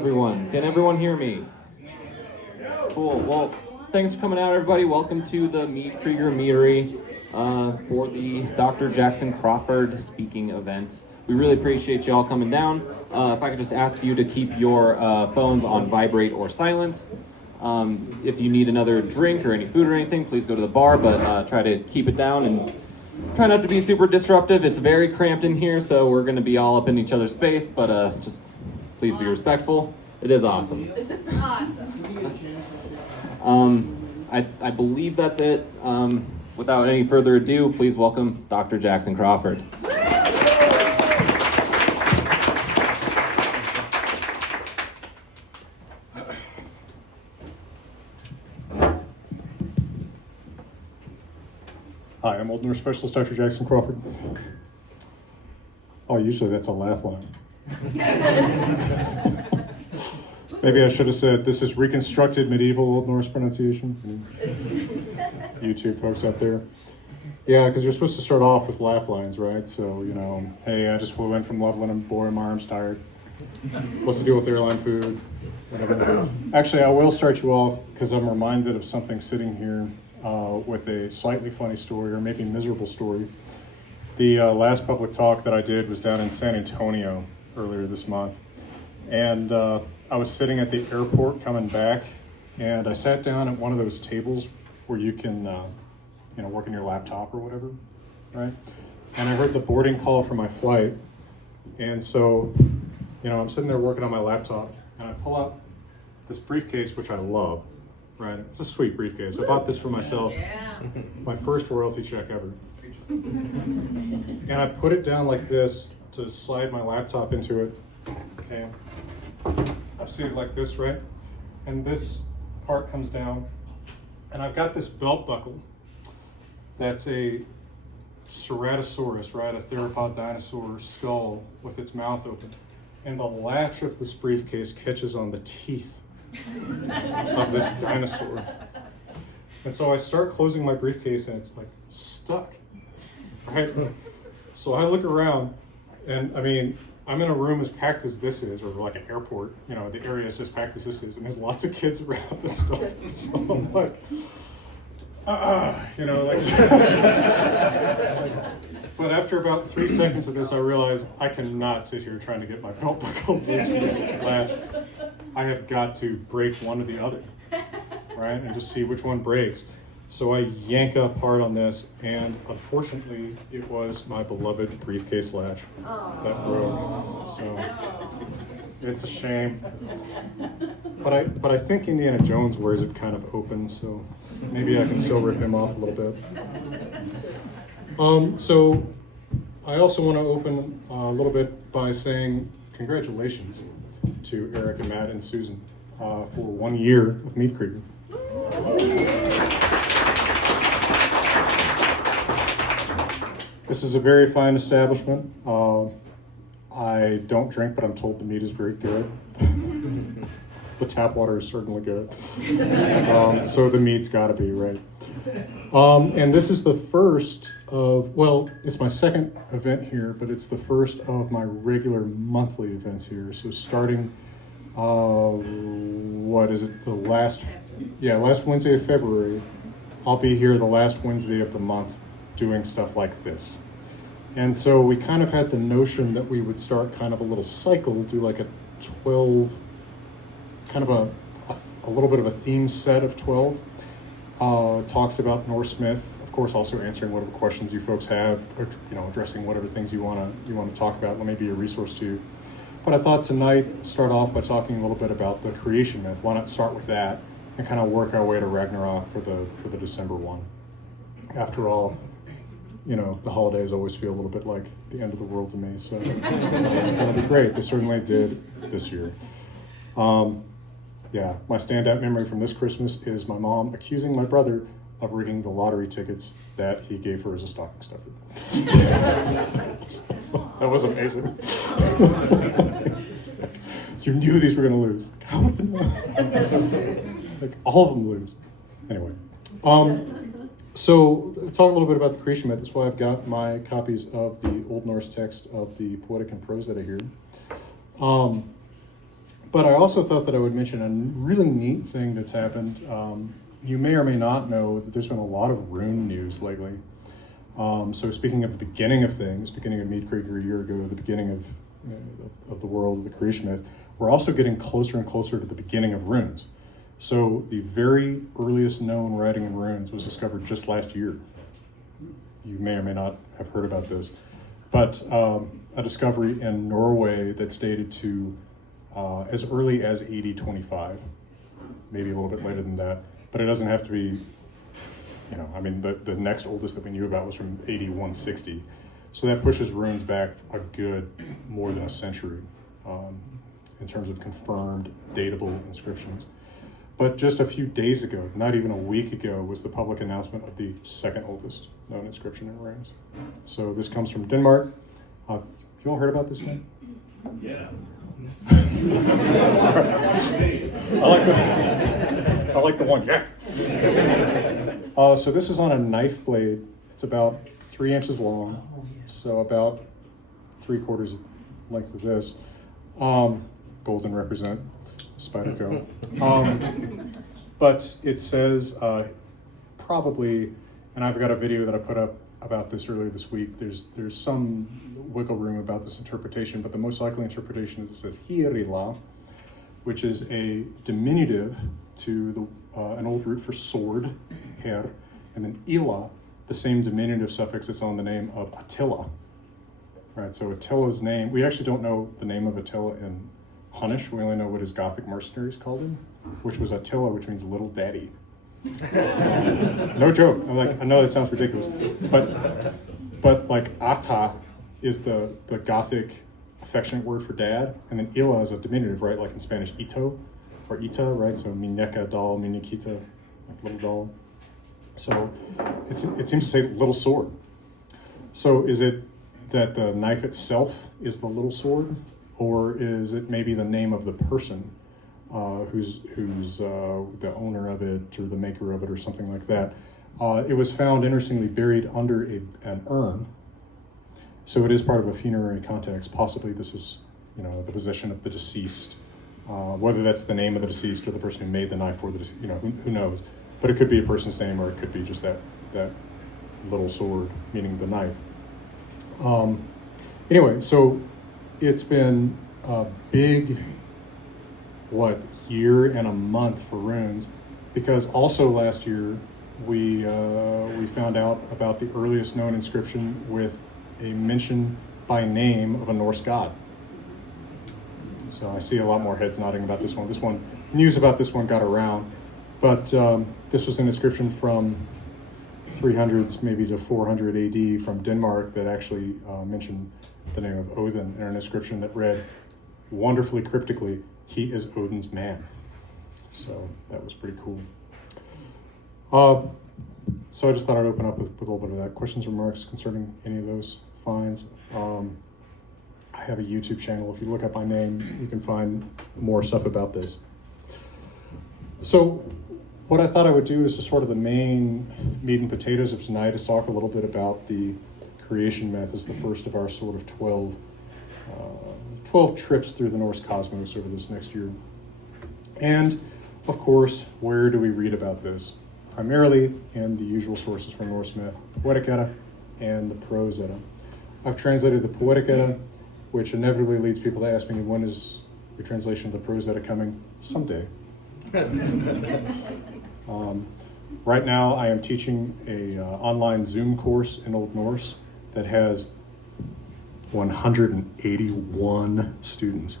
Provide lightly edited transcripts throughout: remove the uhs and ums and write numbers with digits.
everyone. Can everyone hear me? Cool. Well, thanks for coming out, everybody. Welcome to the Meadkrieger Meadery for the Dr. Jackson Crawford speaking event. We really appreciate you all coming down. If I could just ask you to keep your phones on vibrate or silent. If you need another drink or any food or anything, please go to the bar, but try to keep it down and try not to be super disruptive. It's very cramped in here, so we're going to be all up in each other's space, but just please be respectful. It is awesome. I believe that's it. Without any further ado, please welcome Dr. Jackson Crawford. Hi, I'm Old Norse Specialist Dr. Jackson Crawford. Oh, usually that's a laugh line. Maybe I should have said, this is reconstructed medieval Old Norse pronunciation. YouTube folks out there. Yeah, because you're supposed to start off with laugh lines, right? So, you know, hey, I just flew in from Loveland and boy, my arm's tired. What's the deal with airline food? Whatever. Actually, I will start you off because I'm reminded of something sitting here with a slightly funny story, or maybe miserable story. The last public talk that I did was down in San Antonio earlier this month. And I was sitting at the airport coming back, and I sat down at one of those tables where you can work on your laptop or whatever, right? And I heard the boarding call for my flight. And so, I'm sitting there working on my laptop, and I pull out this briefcase, which I love. Right, it's a sweet briefcase. I bought this for myself, my first royalty check ever. And I put it down like this to slide my laptop into it. Okay, I've seen it like this, right? And this part comes down, and I've got this belt buckle that's a Ceratosaurus, right? A theropod dinosaur skull with its mouth open. And the latch of this briefcase catches on the teeth of this dinosaur. And so I start closing my briefcase and it's like stuck, right? So I look around and I'm in a room as packed as this is, or like an airport, the area is as packed as this is, and there's lots of kids around and stuff. So I'm like, But after about 3 seconds of this, I realized I cannot sit here trying to get my belt buckle loose from this latch. I have got to break one or the other, right? And just see which one breaks. So I yank up hard on this, and unfortunately, it was my beloved briefcase latch that broke. So it's a shame. But I think Indiana Jones wears it kind of open, so maybe I can still rip him off a little bit. So I also want to open a little bit by saying congratulations to Eric and Matt and Susan for 1 year of Meadkrieger. This is a very fine establishment. I don't drink, but I'm told the meat is very good. The tap water is certainly good. So the meat's gotta be, right? And this is the first of, it's my second event here, but it's the first of my regular monthly events here. So starting, last Wednesday of February, I'll be here the last Wednesday of the month doing stuff like this. And so we kind of had the notion that we would start kind of a little cycle, do like a 12, kind of a little bit of a theme set of 12. Talks about Norse myth, of course, also answering whatever questions you folks have, or addressing whatever things you want to talk about. Let me be a resource to you. But I thought tonight start off by talking a little bit about the creation myth. Why not start with that and kind of work our way to Ragnarok for the December one. After all, the holidays always feel a little bit like the end of the world to me. So that'll be great. They certainly did this year. My standout memory from this Christmas is my mom accusing my brother of reading the lottery tickets that he gave her as a stocking stuffer. That was amazing. You knew these were going to lose. How would you know? Like, all of them lose. Anyway. So talk a little bit about the creation myth. That's why I've got my copies of the Old Norse text of the Poetic and Prose Edda here. But I also thought that I would mention a really neat thing that's happened. You may or may not know that there's been a lot of Rune news lately. So speaking of the beginning of things, beginning of Meadkrieger a year ago, the beginning of the world, of the creation myth, we're also getting closer and closer to the beginning of runes. So the very earliest known writing in runes was discovered just last year. You may or may not have heard about this, but a discovery in Norway that's dated to as early as 8025, maybe a little bit later than that, but it doesn't have to be, I mean, the next oldest that we knew about was from 8160. So that pushes runes back a good more than a century in terms of confirmed datable inscriptions. But just a few days ago, not even a week ago, was the public announcement of the second oldest known inscription in runes. So this comes from Denmark. You all heard about this one? Yeah. I like the one, yeah. So this is on a knife blade. It's about 3 inches long, so about 3/4 length of this. Golden represent, spider go. But it says probably, and I've got a video that I put up about this earlier this week. There's some wiggle room about this interpretation, but the most likely interpretation is it says hirila, which is a diminutive to an old root for sword, her, and then ila, the same diminutive suffix that's on the name of Attila. Right, so Attila's name, we actually don't know the name of Attila in Hunnish. We only know what his Gothic mercenaries called him, which was Attila, which means little daddy. No joke. I know that sounds ridiculous, but like Atta is the Gothic affectionate word for dad, and then Ila is a diminutive, right? Like in Spanish, ito or ita, right? So muñeca, doll, muñequita, like little doll. So it seems to say little sword. So is it that the knife itself is the little sword, or is it maybe the name of the person who's the owner of it or the maker of it or something like that? It was found, interestingly, buried under an urn. So it is part of a funerary context. Possibly this is, the possession of the deceased. Whether that's the name of the deceased or the person who made the knife for the deceased, who knows? But it could be a person's name, or it could be just that little sword, meaning the knife. Anyway, so it's been a big, year and a month for runes, because also last year we found out about the earliest known inscription with a mention by name of a Norse god. So I see a lot more heads nodding about this one. News about this one got around, but this was an inscription from 300s, maybe to 400 AD from Denmark that actually mentioned the name of Odin in an inscription that read wonderfully cryptically, "He is Odin's man." So that was pretty cool. So I just thought I'd open up with a little bit of that. Questions or remarks concerning any of those finds? I have a YouTube channel. If you look up my name, you can find more stuff about this. So what I thought I would do is just sort of the main meat and potatoes of tonight is talk a little bit about the creation myth as the first of our sort of 12 trips through the Norse cosmos over this next year. And of course, where do we read about this? Primarily in the usual sources for Norse myth, Poetic Edda and the Prose Edda. I've translated the Poetic Edda, which inevitably leads people to ask me, when is your translation of the Prose Edda coming? Someday. Right now I am teaching a online Zoom course in Old Norse that has 181 students.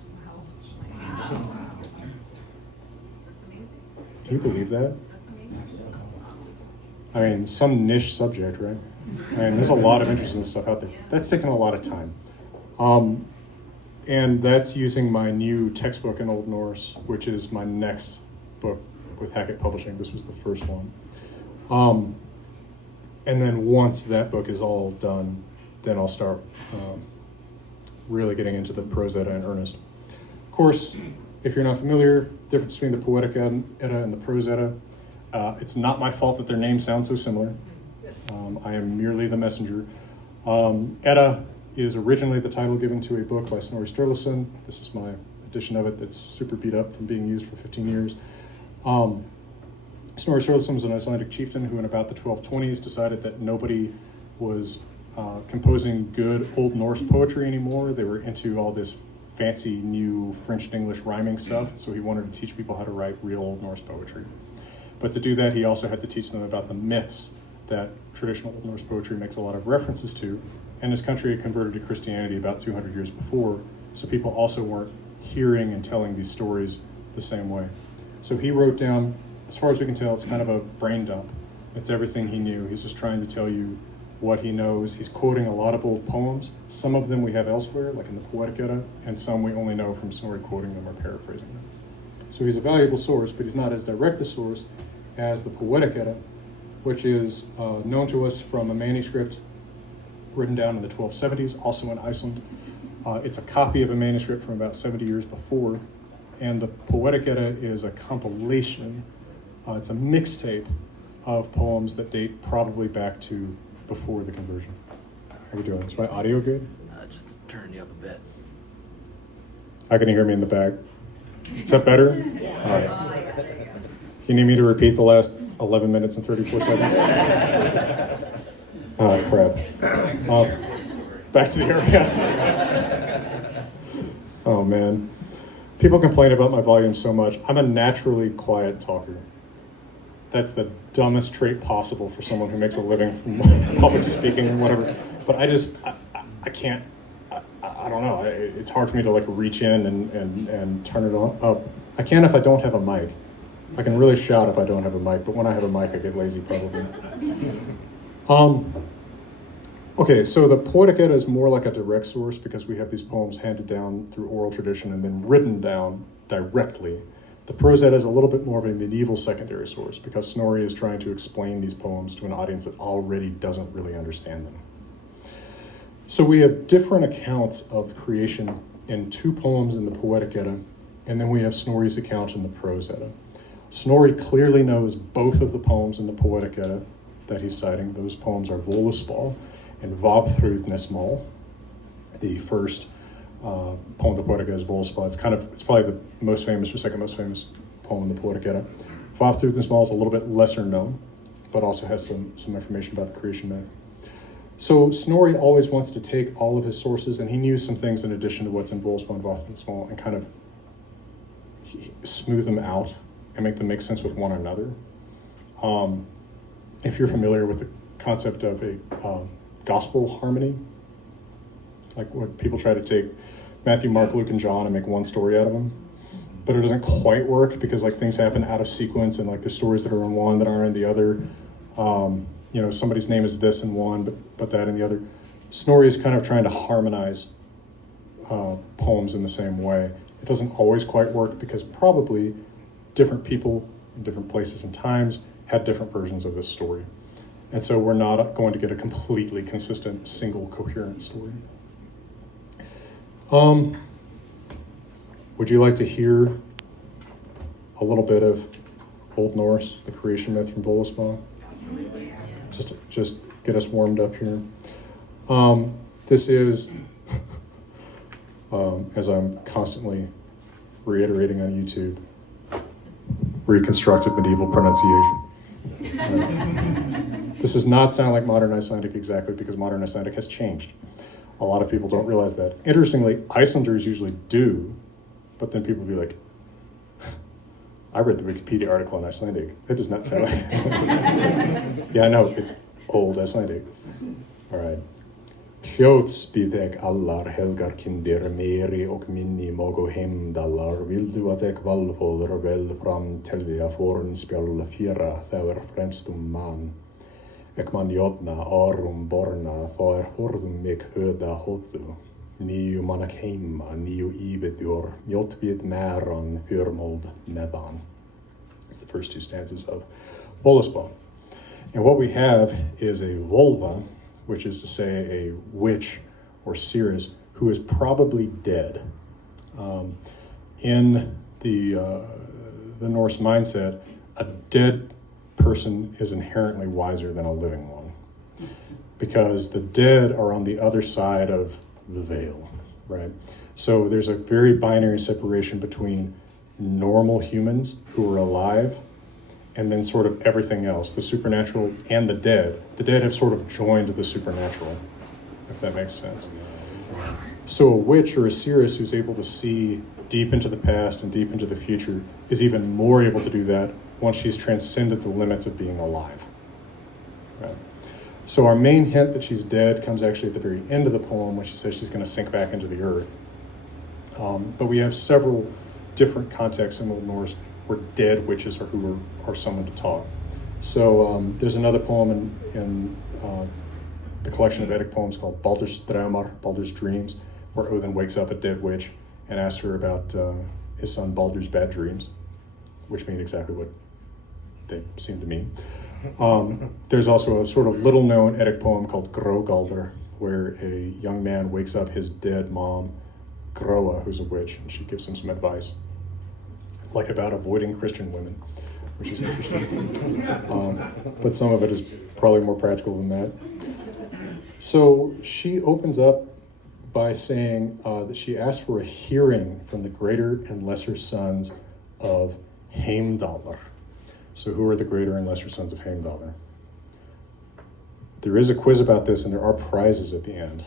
Can you believe that? I mean, some niche subject, right? I mean, there's a lot of interesting stuff out there. That's taken a lot of time. And that's using my new textbook in Old Norse, which is my next book with Hackett Publishing. This was the first one. And then once that book is all done, then I'll start really getting into the Prose Edda in earnest. Of course, if you're not familiar, difference between the Poetic Edda and the Prose Edda, it's not my fault that their names sound so similar. I am merely the messenger. Edda is originally the title given to a book by Snorri Sturluson. This is my edition of it that's super beat up from being used for 15 years. Snorri Sturluson was an Icelandic chieftain who in about the 1220s decided that nobody was composing good Old Norse poetry anymore. They were into all this fancy new French and English rhyming stuff, so he wanted to teach people how to write real Old Norse poetry. But to do that, he also had to teach them about the myths that traditional Old Norse poetry makes a lot of references to. And his country had converted to Christianity about 200 years before, so people also weren't hearing and telling these stories the same way. So he wrote down, as far as we can tell, it's kind of a brain dump. It's everything he knew. He's just trying to tell you what he knows. He's quoting a lot of old poems. Some of them we have elsewhere, like in the Poetic Edda, and some we only know from Snorri quoting them or paraphrasing them. So he's a valuable source, but he's not as direct a source as the Poetic Edda, which is known to us from a manuscript written down in the 1270s, also in Iceland. It's a copy of a manuscript from about 70 years before, and the Poetic Edda is a compilation. It's a mixtape of poems that date probably back to before the conversion. How are we doing? Is my audio good? Just turn you up a bit. I can hear me in the back. Is that better? Yeah. All right. You need me to repeat the last 11 minutes and 34 seconds? Oh, crap. Back to the area. Oh, man. People complain about my volume so much. I'm a naturally quiet talker. That's the dumbest trait possible for someone who makes a living from public speaking or whatever. But I can't, I don't know. It's hard for me to like reach in and turn it up. I can if I don't have a mic. I can really shout if I don't have a mic, but when I have a mic, I get lazy probably. Okay, so the Poetic Edda is more like a direct source because we have these poems handed down through oral tradition and then written down directly. The Prose Edda is a little bit more of a medieval secondary source because Snorri is trying to explain these poems to an audience that already doesn't really understand them. So we have different accounts of creation in two poems in the Poetic Edda, and then we have Snorri's account in the Prose Edda. Snorri clearly knows both of the poems in the Poetic Edda that he's citing. Those poems are Völuspá and Vabthrudnismál. The first poem of the Poetic Edda is Völuspá. It's probably the most famous or second most famous poem in the Poetic Edda. Vabthrudnismál is a little bit lesser known, but also has some information about the creation myth. So Snorri always wants to take all of his sources, and he knew some things in addition to what's in Völuspá and Vabthrudnismál, and kind of smooth them out and make them make sense with one another. If you're familiar with the concept of a gospel harmony, like when people try to take Matthew, Mark, Luke, and John and make one story out of them, but it doesn't quite work because like things happen out of sequence and like there's stories that are in one that aren't in the other. Somebody's name is this in one, but that in the other. Snorri is kind of trying to harmonize poems in the same way. It doesn't always quite work because probably different people in different places and times had different versions of this story. And so we're not going to get a completely consistent, single, coherent story. Would you like to hear a little bit of Old Norse, the creation myth from Völuspá? Just get us warmed up here. This is, as I'm constantly reiterating on YouTube, reconstructed medieval pronunciation. This does not sound like modern Icelandic exactly because modern Icelandic has changed. A lot of people don't realize that. Interestingly, Icelanders usually do, but then people will be like, I read the Wikipedia article in Icelandic. That does not sound like Icelandic. Yeah, I know, it's old Icelandic. All right. Hljóðsbið ek allar helgar kindir meri og minni mogo heimdallar vildu að ek valfóður vel fram telja forn spjall fyrra þegar fremstum mann. Ek man jodna árum borna þá horðum mig höda hóðu. Níu mannak heima, níu íviðjor, mjótvið meran fjörmold meðan. It's the first two stanzas of Völuspá. And what we have is a volva, which is to say a witch or seeress who is probably dead. In the Norse mindset, a dead person is inherently wiser than a living one because the dead are on the other side of the veil, right? So there's a very binary separation between normal humans who are alive and then sort of everything else, the supernatural and the dead. The dead have sort of joined the supernatural, if that makes sense. So a witch or a seeress who's able to see deep into the past and deep into the future is even more able to do that once she's transcended the limits of being alive. Right? So our main hint that she's dead comes actually at the very end of the poem when she says she's going to sink back into the earth. But we have several different contexts in Old Norse where dead witches are summoned to talk. So there's another poem in the collection of Eddic poems called Baldur's Draumar, Baldur's Dreams, where Odin wakes up a dead witch and asks her about his son Baldur's bad dreams, which mean exactly what they seem to mean. There's also a sort of little-known Eddic poem called Grogaldr, where a young man wakes up his dead mom, Groa, who's a witch, and she gives him some advice, like about avoiding Christian women, which is interesting. But some of it is probably more practical than that. So she opens up by saying that she asked for a hearing from the greater and lesser sons of Heimdallr. So who are the greater and lesser sons of Heimdallr? There is a quiz about this, and there are prizes at the end.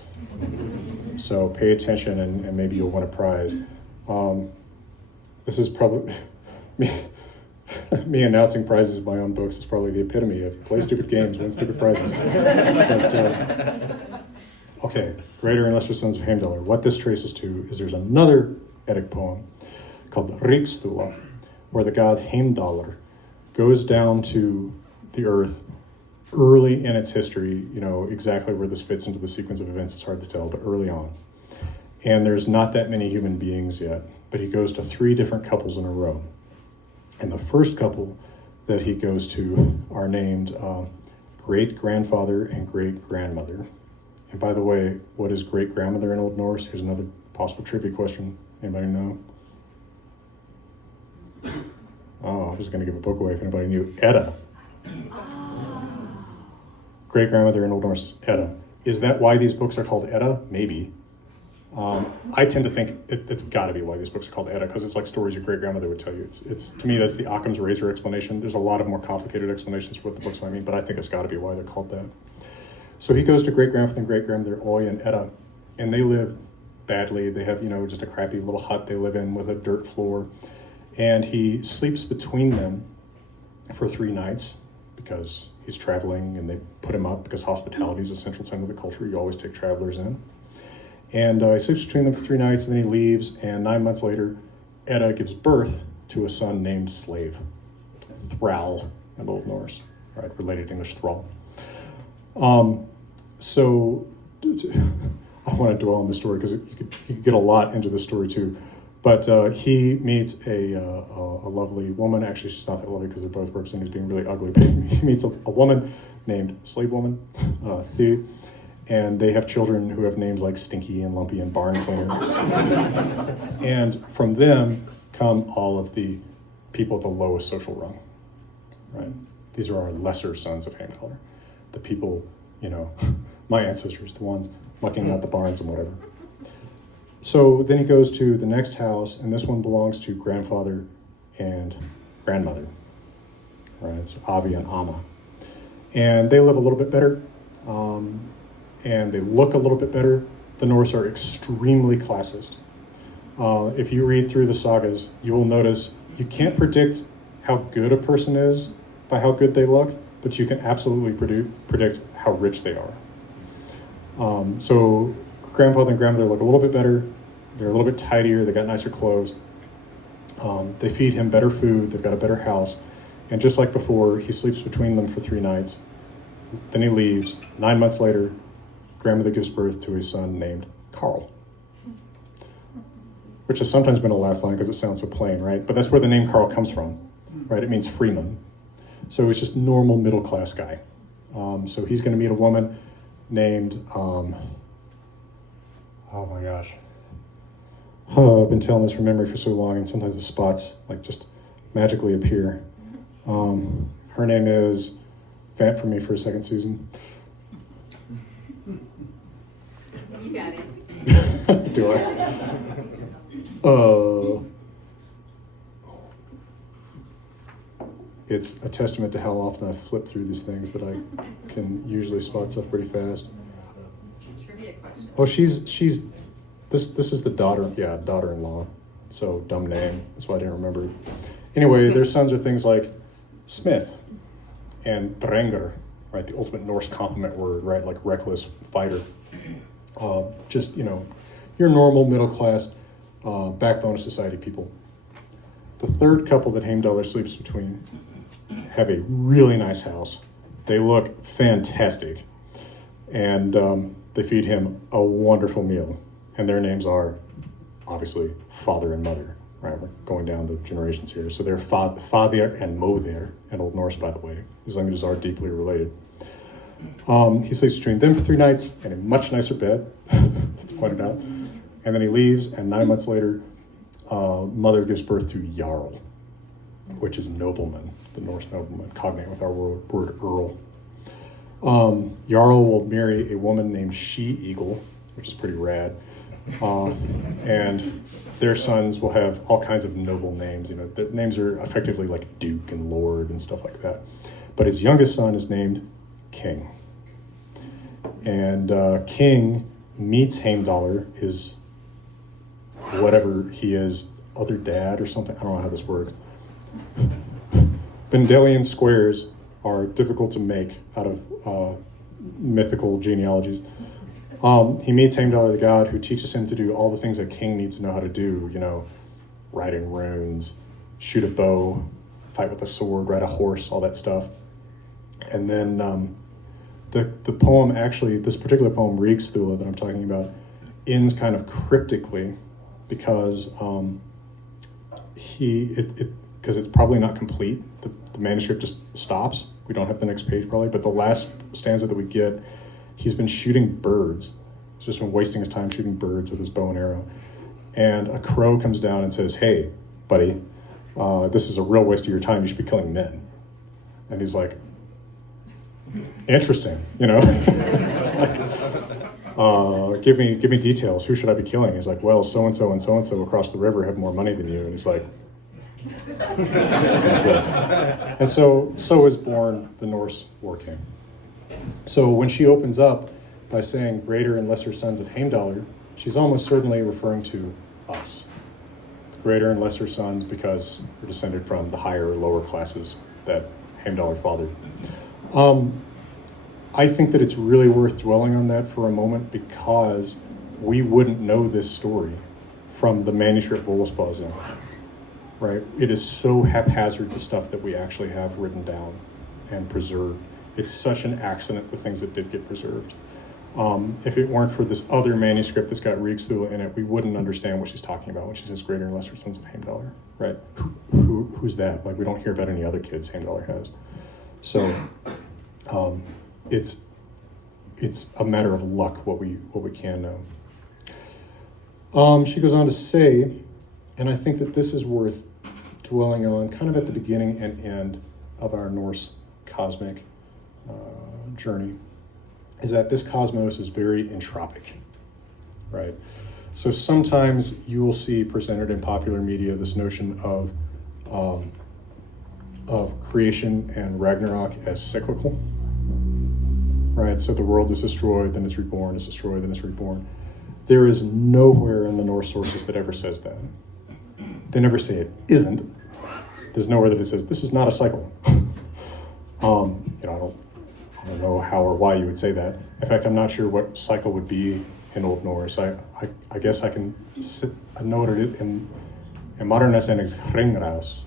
So pay attention, and maybe you'll win a prize. This is probably me announcing prizes in my own books. It's probably the epitome of play stupid games, win stupid prizes. But, okay, greater and lesser sons of Heimdallr. What this traces to is there's another Eddic poem called Ríkstula, where the god Heimdallr goes down to the earth early in its history. You know, exactly where this fits into the sequence of events is hard to tell, but early on. And there's not that many human beings yet, but he goes to 3 different couples in a row. And the first couple that he goes to are named great-grandfather and great-grandmother. And by the way, what is great-grandmother in Old Norse? Here's another possible trivia question. Anybody know? Oh, I was going to give a book away if anybody knew. Edda. Great-grandmother in Old Norse is Edda. Is that why these books are called Edda? Maybe. I tend to think it's got to be why these books are called Edda, because it's like stories your great-grandmother would tell you. It's to me, that's the Occam's razor explanation. There's a lot of more complicated explanations for what the books might mean, but I think it's got to be why they're called that. So he goes to great-grandfather and great-grandmother Oy and Edda, and they live badly. They have, just a crappy little hut they live in with a dirt floor. And he sleeps between them for 3 nights because he's traveling, and they put him up because hospitality is a central tenet of the culture. You always take travelers in. And he sleeps between them for 3 nights, and then he leaves, and 9 months later, Edda gives birth to a son named Slave, Thrall in Old Norse, right, related to English thrall. So I don't want to dwell on the story because you could get a lot into the story too. But he meets a lovely woman. Actually, she's not that lovely because they're both represented as being really ugly. But he meets a woman named Slave Woman, Thea, and they have children who have names like Stinky and Lumpy and Barn Cleaner. And from them come all of the people at the lowest social rung, right? These are our lesser sons of Heimdallr, the people, my ancestors, the ones mucking out the barns and whatever. So then he goes to the next house, and this one belongs to grandfather and grandmother, right? It's Avi and Amma. And they live a little bit better, and they look a little bit better. The Norse are extremely classist. If you read through the sagas, you will notice you can't predict how good a person is by how good they look, but you can absolutely predict how rich they are. So grandfather and grandmother look a little bit better. They're a little bit tidier. They got nicer clothes. They feed him better food. They've got a better house. And just like before, he sleeps between them for 3 nights. Then he leaves. 9 months later, grandmother gives birth to a son named Carl, which has sometimes been a laugh line because it sounds so plain, right? But that's where the name Carl comes from, right? It means freeman. So he's just normal middle-class guy. So he's going to meet a woman named, oh my gosh. I've been telling this from memory for so long, and sometimes the spots just magically appear. Her name is, vamp for me for a second, Susan. You got it. Do I? It's a testament to how often I flip through these things that I can usually spot stuff pretty fast. Trivia question. Oh, this is the daughter-in-law. So dumb name. That's why I didn't remember it. Anyway, their sons are things like Smith and Drenger, right? The ultimate Norse complement word, right? Like reckless fighter. Just, your normal middle class backbone of society people. The third couple that Heimdallr sleeps between have a really nice house. They look fantastic. And they feed him a wonderful meal. And their names are, obviously, father and mother, right? We're going down the generations here. So they're Fadir and Modir, in Old Norse, by the way. These languages are deeply related. He sleeps between them for 3 nights in a much nicer bed, that's pointed out. And then he leaves, and 9 months later, mother gives birth to Jarl, which is nobleman, the Norse nobleman, cognate with our word Earl. Jarl will marry a woman named She-Eagle, which is pretty rad. And their sons will have all kinds of noble names. Their names are effectively like Duke and Lord and stuff like that. But his youngest son is named King. And King meets Heimdallr, his whatever he is, other dad or something. I don't know how this works. Bendelian squares are difficult to make out of mythical genealogies. He meets Heimdallr the god, who teaches him to do all the things a king needs to know how to do, write in runes, shoot a bow, fight with a sword, ride a horse, all that stuff. And then the poem, actually, this particular poem, Yggdrasil, that I'm talking about, ends kind of cryptically because because it's probably not complete. The manuscript just stops. We don't have the next page probably, but the last stanza that we get, he's been shooting birds. He's just been wasting his time shooting birds with his bow and arrow. And a crow comes down and says, "Hey, buddy, this is a real waste of your time. You should be killing men." And he's like, "Interesting, It's like, give me details. Who should I be killing?" He's like, "Well, so-and-so and so-and-so across the river have more money than you." And he's like, sounds good. And so is born the Norse war king. So when she opens up by saying greater and lesser sons of Heimdallr, she's almost certainly referring to us. Greater and lesser sons because we're descended from the higher or lower classes that Heimdallr fathered. I think that it's really worth dwelling on that for a moment because we wouldn't know this story from the manuscript Völuspá, right? It is so haphazard, the stuff that we actually have written down and preserved. It's such an accident, the things that did get preserved. If it weren't for this other manuscript that's got Yggdrasil in it, we wouldn't understand what she's talking about when she says greater and lesser sons of Heimdallr, right? Who's that? Like, we don't hear about any other kids Heimdallr has. So it's a matter of luck what we can know. She goes on to say, and I think that this is worth dwelling on kind of at the beginning and end of our Norse cosmic journey, is that this cosmos is very entropic, right? So sometimes you will see presented in popular media this notion of creation and Ragnarok as cyclical, right? So the world is destroyed, then it's reborn, it's destroyed, then it's reborn. There is nowhere in the Norse sources that ever says that. They never say it isn't. There's nowhere that it says, this is not a cycle. I don't know how or why you would say that. In fact, I'm not sure what cycle would be in Old Norse. I guess I can know what it is in modern SNX Hringraus,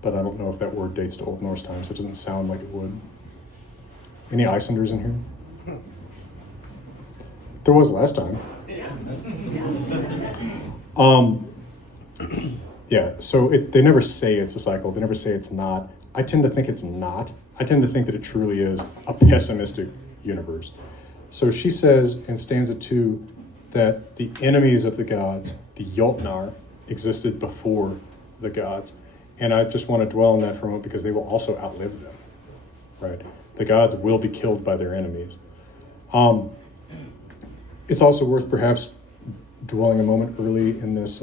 but I don't know if that word dates to Old Norse times. It doesn't sound like it would. Any Icelanders in here? There was last time. Yeah, so they never say it's a cycle. They never say it's not. I tend to think it's not. I tend to think that it truly is a pessimistic universe. So she says in stanza 2 that the enemies of the gods, the Jotnar, existed before the gods. And I just want to dwell on that for a moment because they will also outlive them, right? The gods will be killed by their enemies. It's also worth perhaps dwelling a moment early in this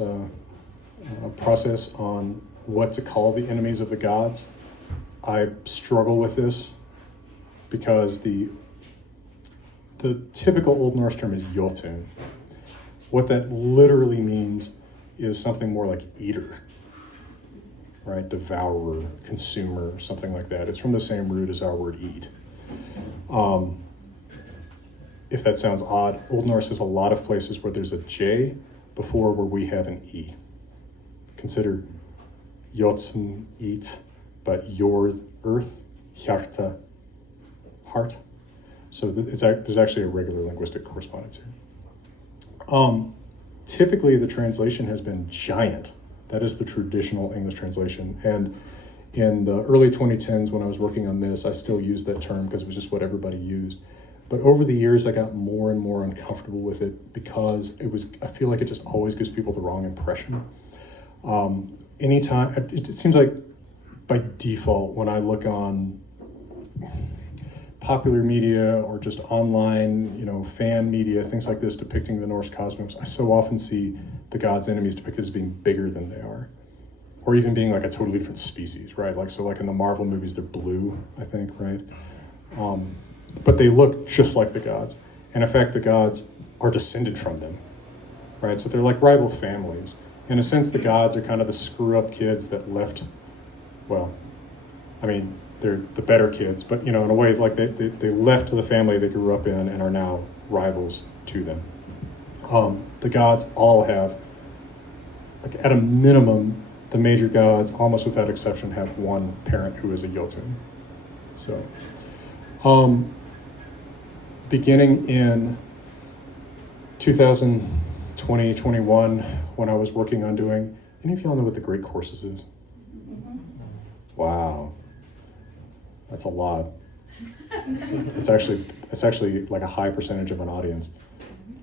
process on what to call the enemies of the gods. I struggle with this because the typical Old Norse term is Yotun. What that literally means is something more like eater, right? Devourer, consumer, something like that. It's from the same root as our word eat. If that sounds odd, Old Norse has a lot of places where there's a J before where we have an E. Consider Yotun, eat, but Jord, earth, hjarta, heart. So there's actually a regular linguistic correspondence here. Typically, the translation has been giant. That is the traditional English translation. And in the early 2010s, when I was working on this, I still used that term because it was just what everybody used. But over the years, I got more and more uncomfortable with it because I feel like it just always gives people the wrong impression. Anytime, it seems like by default, when I look on popular media or just online, fan media, things like this depicting the Norse cosmos, I so often see the gods' enemies depicted as being bigger than they are, or even being like a totally different species, right? Like in the Marvel movies, they're blue, I think, right? But they look just like the gods. And in fact, the gods are descended from them, right? So they're like rival families. In a sense, the gods are kind of the screw-up kids that left, they're the better kids, but in a way, like they left the family they grew up in and are now rivals to them. The gods all have, like at a minimum, the major gods, almost without exception, have one parent who is a Yotun. So, beginning in 2020, 21, when I was working on doing, any of y'all know what the Great Courses is? Wow. That's a lot. It's actually like a high percentage of an audience.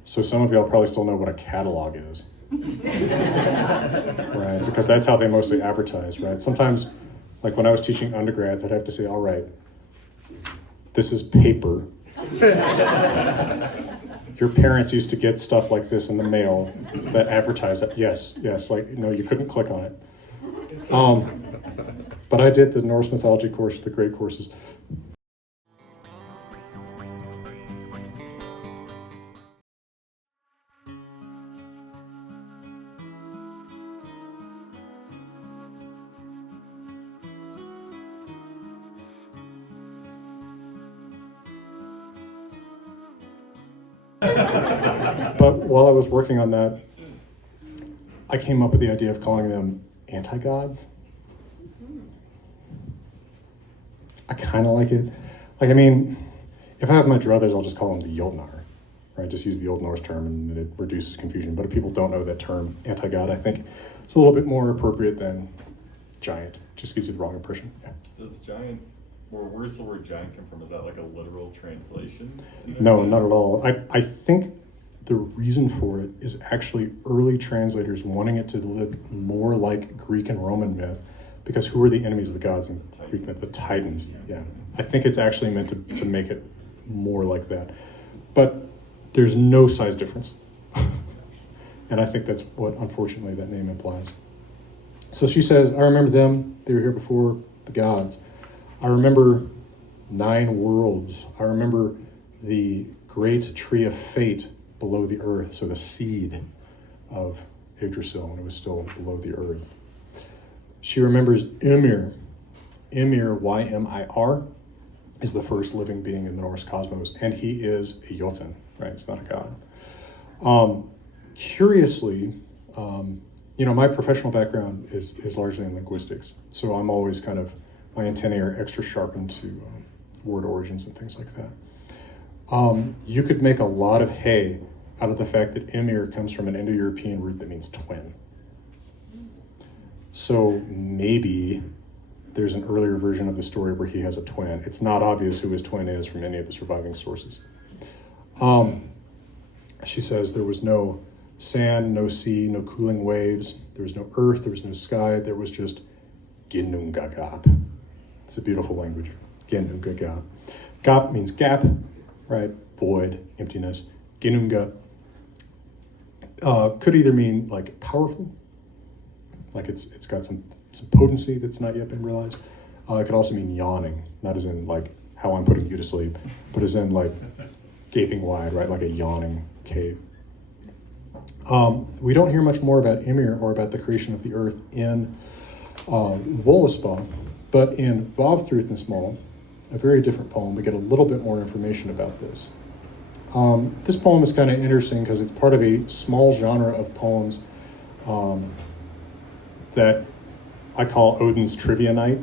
So some of y'all probably still know what a catalog is. Right? Because that's how they mostly advertise, right? Sometimes, like when I was teaching undergrads, I'd have to say, all right, this is paper. Your parents used to get stuff like this in the mail that advertised it. Yes, no, you couldn't click on it. But I did the Norse mythology course, the Great Courses. But while I was working on that, I came up with the idea of calling them anti-gods. I kind of like it. If I have my druthers, I'll just call them the Jotnar, right? Just use the Old Norse term and it reduces confusion. But if people don't know that term, anti-god, I think it's a little bit more appropriate than giant. Just gives you the wrong impression. Yeah. Does giant, or where's the word giant come from? Is that like a literal translation? No, not at all. I think the reason for it is actually early translators wanting it to look more like Greek and Roman myth, because who are the enemies of the gods in Greek myth? The Titans. Yeah. I think it's actually meant to make it more like that. But there's no size difference. And I think that's what, unfortunately, that name implies. So she says, I remember them. They were here before the gods. I remember 9 worlds. I remember the great tree of fate below the earth, so the seed of Yggdrasil when it was still below the earth. She remembers Imir. Imir, Y-M-I-R, is the first living being in the Norse cosmos, and he is a Yotun, right? It's not a god. Curiously, my professional background is largely in linguistics, so I'm always my antennae are extra sharpened to word origins and things like that. You could make a lot of hay out of the fact that Imir comes from an Indo-European root that means twin. So maybe there's an earlier version of the story where he has a twin. It's not obvious who his twin is from any of the surviving sources. She says there was no sand, no sea, no cooling waves. There was no earth, there was no sky. There was just Ginnungagap. It's a beautiful language. Ginnungagap. Gap means gap, right? Void, emptiness. Ginnunga, Could either mean like powerful, like it's got some potency that's not yet been realized. It could also mean yawning, not as in like how I'm putting you to sleep, but as in like gaping wide, right? Like a yawning cave. We don't hear much more about Imir or about the creation of the earth in Völuspá, but in Vavthrudnismal, a very different poem, we get a little bit more information about this. This poem is kind of interesting because it's part of a small genre of poems that I call Odin's Trivia Night.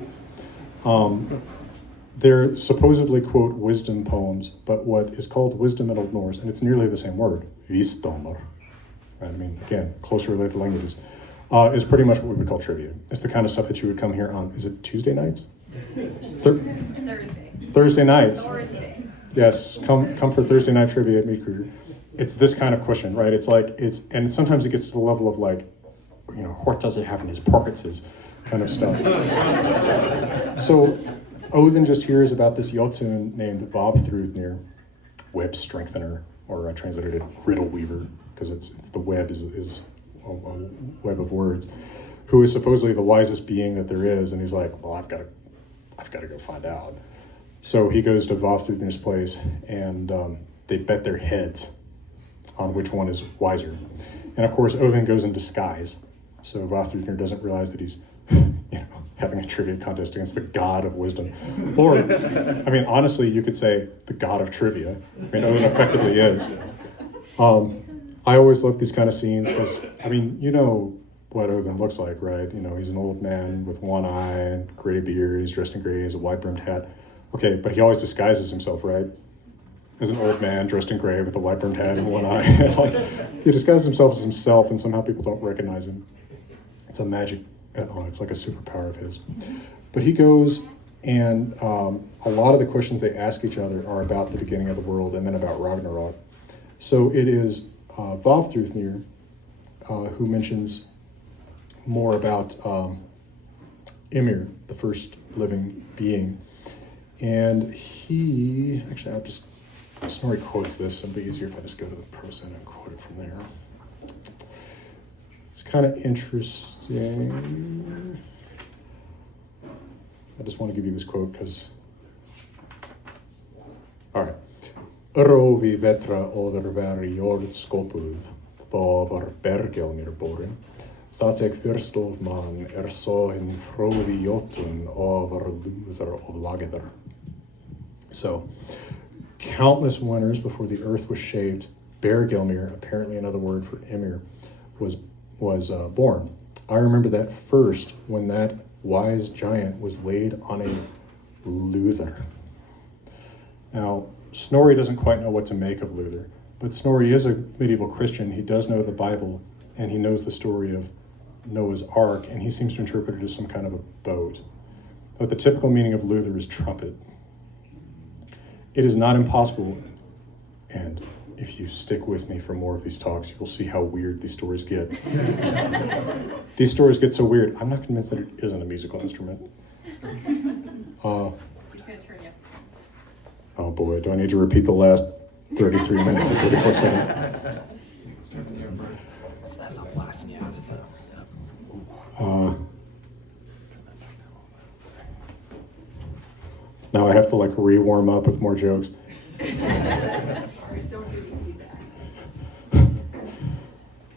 They're supposedly, quote, wisdom poems, but what is called wisdom in Old Norse, and it's nearly the same word, visdomar, right? I mean, again, closely related languages, is pretty much what we would call trivia. It's the kind of stuff that you would come here on, is it Tuesday nights? Thursday. Thursday nights. Thursday. Yes, come for Thursday night trivia at Meadkrieger. It's this kind of question, right? And sometimes it gets to the level of like, you know, what does he have in his pockets, kind of stuff. So Odin just hears about this Yotun named Vabthrudnir, web strengthener, or I translated it riddle weaver, because it's the web is a web of words, who is supposedly the wisest being that there is, and he's like, well, I've got to go find out. So he goes to Vabthrudnir's place, and they bet their heads on which one is wiser. And of course, Odin goes in disguise, so Vabthrudnir doesn't realize that he's having a trivia contest against the god of wisdom. Or, I mean, honestly, you could say the god of trivia. I mean, Odin effectively is. I always love these kind of scenes because, I mean, you know what Odin looks like, right? You know, he's an old man with one eye and gray beard, he's dressed in gray, he has a wide-brimmed hat. Okay, but he always disguises himself, right? As an old man dressed in gray with a wide-brimmed hat and one eye. Like, he disguises himself as himself and somehow people don't recognize him. It's a magic. It's like a superpower of his. But he goes, and a lot of the questions they ask each other are about the beginning of the world and then about Ragnarok. So it is Vavthrudnir who mentions more about Imir, the first living being. And he, actually, Snorri quotes this, so it'd be easier if I just go to the prose and quote it from there. It's kind of interesting. I just want to give you this quote because, all right. Rovi vetra oder veri jord skopuð, þá var Bergelmir borin. Það tek fyrst of man sohin fróði Yotun over lúðar of lagedar. So, countless winters before the earth was shaped, Bergelmir, apparently another word for Imir, was born. I remember that first when that wise giant was laid on a lúðar. Now, Snorri doesn't quite know what to make of Luther, but Snorri is a medieval Christian. He does know the Bible, and he knows the story of Noah's Ark, and he seems to interpret it as some kind of a boat. But the typical meaning of Luther is trumpet. It is not impossible, and if you stick with me for more of these talks, you will see how weird these stories get. These stories get so weird, I'm not convinced that it isn't a musical instrument. He's gonna turn you. Oh boy, do I need to repeat the last 33 minutes and 34 seconds? Now I have to like re-warm up with more jokes.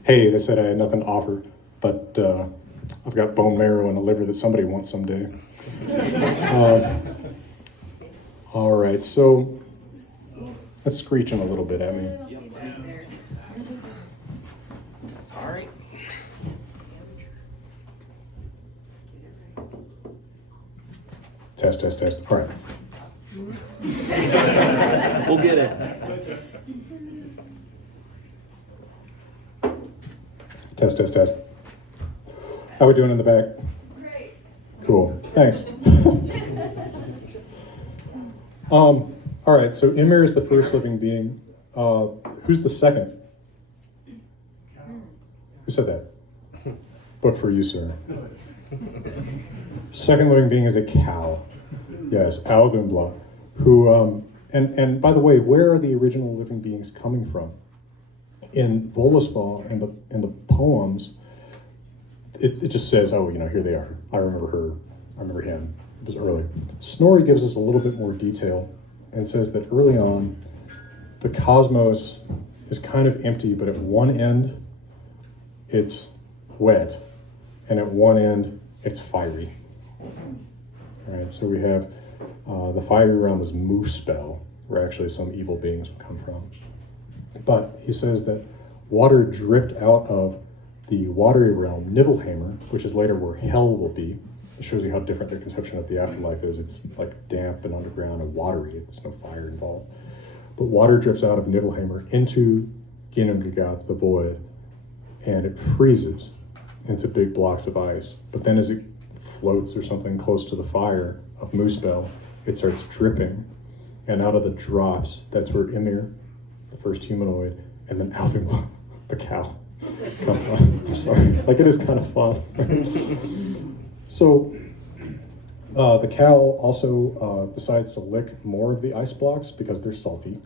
Hey, they said I had nothing to offer, but I've got bone marrow and a liver that somebody wants someday. All right, so let's screech in a little bit at me. That's all right. Test. All right. We'll get it. Test. How we doing in the back? Great. Cool, thanks. All right, so Imir is the first living being. Who's the second? Who said that? Book for you, sir. Second living being is a cow. Yes, Audunbla. Who, and by the way, where are the original living beings coming from? In Völuspá, in the poems, it just says, oh, here they are. I remember her. I remember him. It was early. Snorri gives us a little bit more detail and says that early on, the cosmos is kind of empty, but at one end, it's wet, and at one end, it's fiery. All right, so we have the fiery realm is Muspel, where actually some evil beings would come from. But he says that water dripped out of the watery realm, Niflheimr, which is later where hell will be. It shows you how different their conception of the afterlife is. It's like damp and underground and watery. There's no fire involved. But water drips out of Niflheimr into Ginnungagap, the void, and it freezes into big blocks of ice. But then as it floats or something close to the fire of Muspel, it starts dripping. And out of the drops, that's where Imir, the first humanoid, and then Althingla, the cow, come from. I'm sorry. Like, it is kind of fun. So the cow also decides to lick more of the ice blocks because they're salty.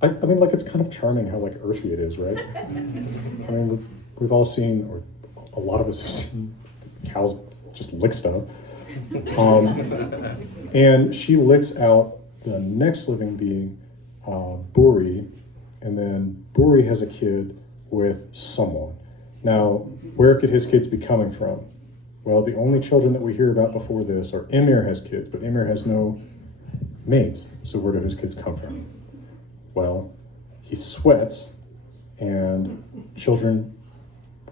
I mean, like, it's kind of charming how, like, earthy it is, right? I mean, we've all seen, or a lot of us have seen, cows just lick stuff. And she licks out the next living being, Buri, and then Buri has a kid with someone. Now, where could his kids be coming from? Well, the only children that we hear about before this are Imir has kids, but Imir has no mates. So where do his kids come from? Well, he sweats, and children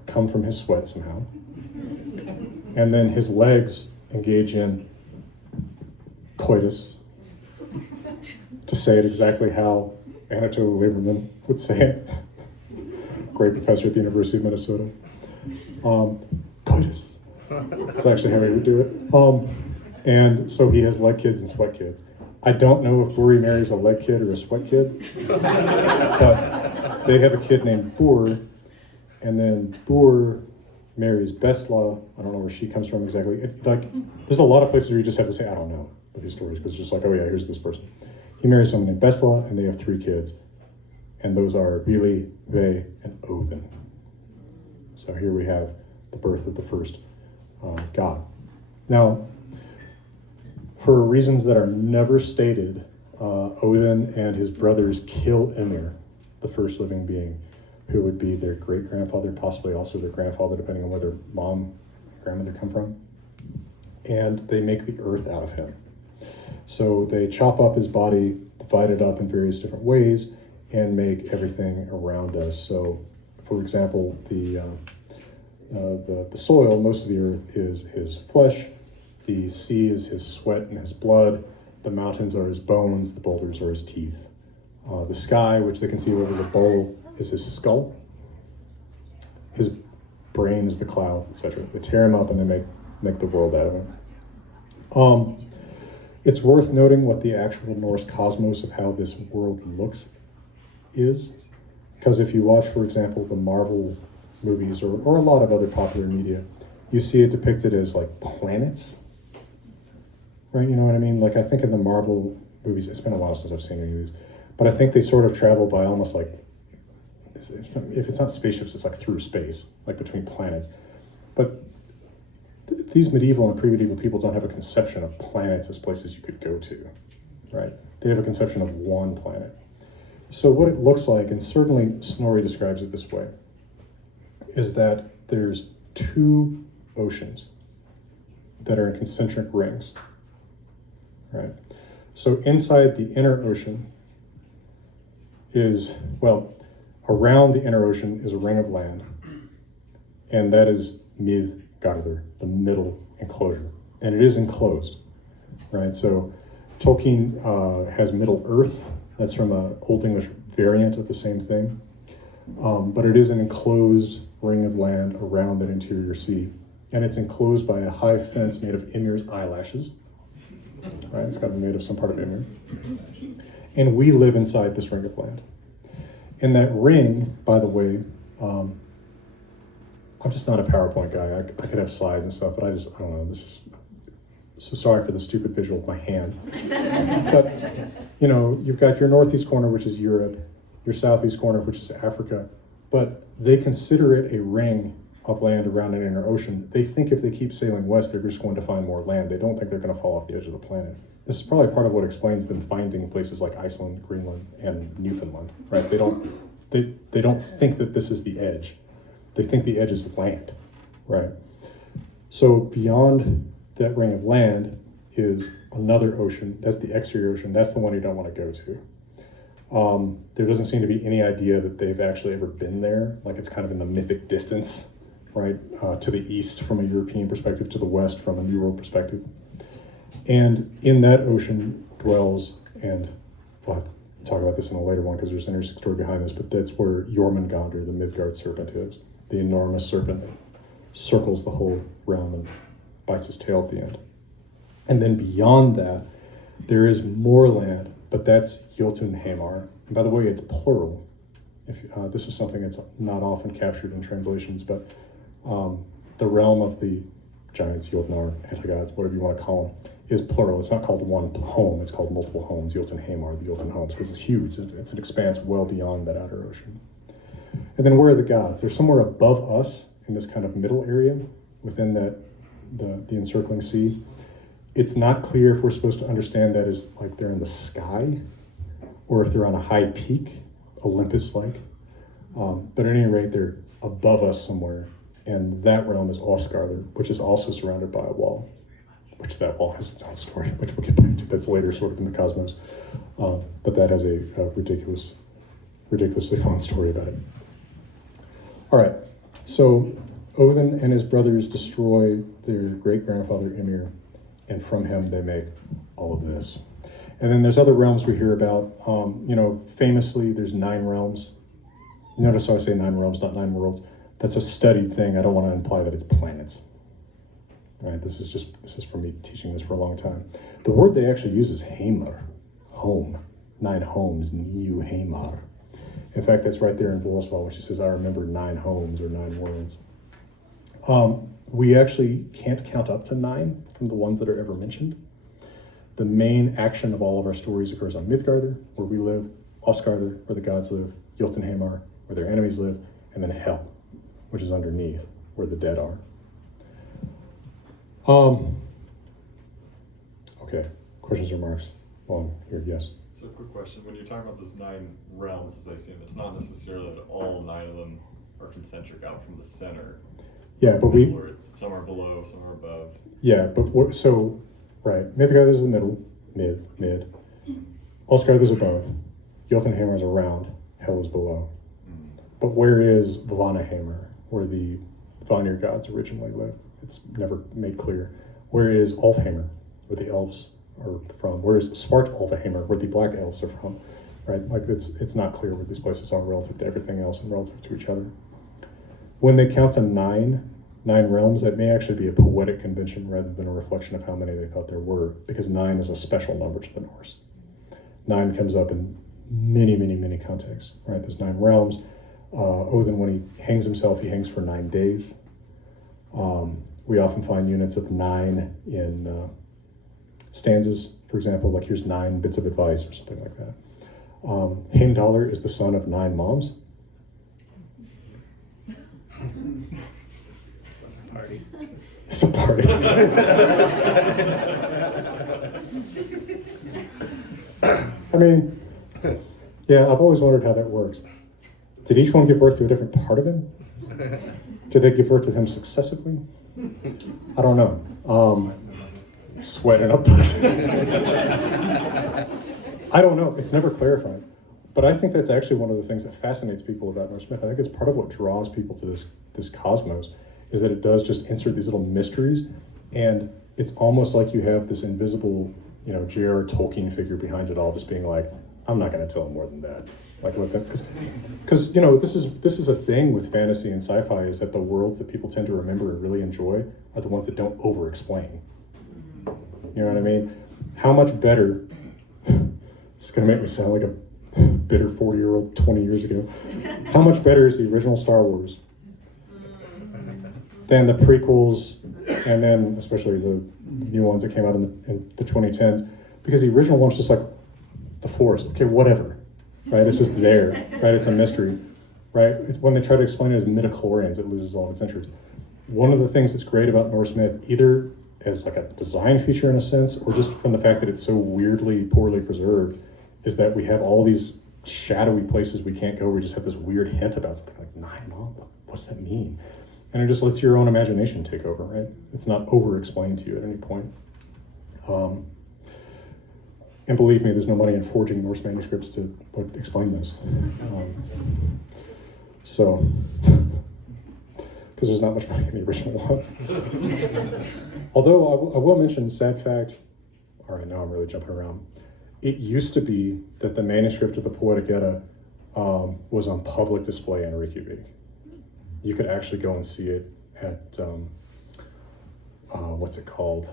come from his sweat somehow. And then his legs engage in coitus, to say it exactly how Anatole Lieberman would say it. Great professor at the University of Minnesota. Coitus. That's actually how he would do it. And so he has leg kids and sweat kids. I don't know if Buri marries a leg kid or a sweat kid, but they have a kid named Bur, and then Bur marries Bestla. I don't know where she comes from exactly. There's a lot of places where you just have to say, I don't know, with these stories, because it's just like, oh yeah, here's this person. He marries someone named Bestla, and they have 3 kids. And those are Vili, Ve, and Odin. So here we have the birth of the first god. Now, for reasons that are never stated, Odin and his brothers kill Ymir, the first living being, who would be their great-grandfather, possibly also their grandfather, depending on where their mom, grandmother come from. And they make the earth out of him. So they chop up his body, divide it up in various different ways, and make everything around us. So, for example, the soil, most of the earth, is his flesh. The sea is his sweat and his blood. The mountains are his bones. The boulders are his teeth. The sky, which they conceive of as a bowl, is his skull. His brain is the clouds, etc. They tear him up and they make the world out of him. It's worth noting what the actual Norse cosmos of how this world looks is. Because if you watch, for example, the Marvel movies or a lot of other popular media, you see it depicted as like planets. Right, you know what I mean? Like, I think in the Marvel movies, it's been a while since I've seen any of these, but I think they sort of travel by almost like, if it's not spaceships, it's like through space, like between planets. But these medieval and pre-medieval people don't have a conception of planets as places you could go to, right? They have a conception of one planet. So what it looks like, and certainly Snorri describes it this way, is that there's 2 oceans that are in concentric rings. Right. So inside the inner ocean is, well, around the inner ocean is a ring of land, and that is Miðgarður, the middle enclosure, and it is enclosed, right? So Tolkien has Middle Earth. That's from an Old English variant of the same thing, but it is an enclosed ring of land around that interior sea, and it's enclosed by a high fence made of Ymir's eyelashes. Right, it's got to be made of some part of Ymir. And we live inside this ring of land. And that ring, by the way, I'm just not a PowerPoint guy. I could have slides and stuff, but I don't know. This is so sorry for the stupid visual of my hand. But, you've got your northeast corner, which is Europe, your southeast corner, which is Africa, but they consider it a ring of land around an inner ocean. They think if they keep sailing west, they're just going to find more land. They don't think they're going to fall off the edge of the planet. This is probably part of what explains them finding places like Iceland, Greenland, and Newfoundland, right? They don't think that this is the edge. They think the edge is land, right? So beyond that ring of land is another ocean. That's the exterior ocean. That's the one you don't want to go to. There doesn't seem to be any idea that they've actually ever been there. Like it's kind of in the mythic distance, right? To the east from a European perspective, to the west from a New World perspective. And in that ocean dwells, and we'll have to talk about this in a later one because there's an interesting story behind this, but that's where Jormungandr, the Midgard serpent, is. The enormous serpent that circles the whole realm and bites his tail at the end. And then beyond that, there is more land, but that's Yotun Hamar. And by the way, it's plural. This is something that's not often captured in translations, but the realm of the giants, Jotnar, anti-gods, whatever you want to call them, is plural. It's not called one home, it's called multiple homes. Yotun Hamar, the Yotun homes, because it's huge. It's an expanse well beyond that outer ocean. And then where are the gods? They're somewhere above us in this kind of middle area within the encircling sea. It's not clear if we're supposed to understand that as like they're in the sky or if they're on a high peak, Olympus-like. But at any rate, they're above us somewhere. And that realm is Osgarður, which is also surrounded by a wall, which that wall has its own story, which we'll get back to. That's later sort of in the cosmos. But that has a ridiculously fun story about it. All right, so Odin and his brothers destroy their great-grandfather Imir, and from him they make all of this. And then there's other realms we hear about. Famously, there's 9 realms. Notice how I say 9 realms, not 9 worlds. That's a studied thing. I don't want to imply that it's planets. All right, this is for me teaching this for a long time. The word they actually use is Heimar, home. 9 homes, Niu Heimar. In fact, that's right there in Volsval when she says, I remember 9 homes or 9 worlds. We actually can't count up to 9 from the ones that are ever mentioned. The main action of all of our stories occurs on Midgard, where we live, Osgarður, where the gods live, Jotunheimar, where their enemies live, and then Hell, which is underneath, where the dead are. Okay, questions or remarks? Well, here, yes. So quick question, when you're talking about those 9 realms, as I see them, it's not necessarily that all 9 of them are concentric out from the center. Yeah, but some are below, some are above. Yeah, but right, Midgard is in the middle, mid. Osgard is above. Jotunheimar is around. Hell is below. But where is Vanaheimar, where the Vanir gods originally lived? It's never made clear. Where is Ulfheimar, where the elves are from? Where is Svartalfaheimar, where the black elves are from? Right, like it's not clear where these places are relative to everything else and relative to each other. When they count to 9 realms, that may actually be a poetic convention rather than a reflection of how many they thought there were, because 9 is a special number to the Norse. 9 comes up in many, many, many contexts, right? There's 9 realms. Odin, when he hangs himself, he hangs for 9 days. We often find units of 9 in stanzas, for example, like here's 9 bits of advice or something like that. Heimdallr is the son of 9 moms. That's a party. It's a party. I mean, yeah, I've always wondered how that works. Did each one give birth to a different part of him? Did they give birth to him successively? I don't know. Sweating up. I don't know. It's never clarified. But I think that's actually one of the things that fascinates people about Norse myth. I think it's part of what draws people to this cosmos, is that it does just insert these little mysteries, and it's almost like you have this invisible, J.R. Tolkien figure behind it all, just being like, I'm not going to tell them more than that. Like, let them, because this is a thing with fantasy and sci-fi, is that the worlds that people tend to remember and really enjoy are the ones that don't over-explain. You know what I mean? How much better? It's going to make me sound like a bitter 40-year-old 20 years ago. How much better is the original Star Wars than the prequels, and then especially the new ones that came out in the 2010s? Because the original one's just like the Force. Okay, whatever. right? It's just there, right? It's a mystery, right? When they try to explain it as midichlorians, it loses all of its interest. One of the things that's great about Norse myth, either as like a design feature in a sense, or just from the fact that it's so weirdly poorly preserved, is that we have all these shadowy places we can't go. We just have this weird hint about something like nine. What does that mean? And it just lets your own imagination take over, right? It's not over-explained to you at any point. And believe me, there's no money in forging Norse manuscripts to explain this. Because there's not much money in the original ones. Although I will mention, sad fact, all right, now I'm really jumping around. It used to be that the manuscript of the Poetic Edda was on public display in Reykjavik. You could actually go and see it at, what's it called?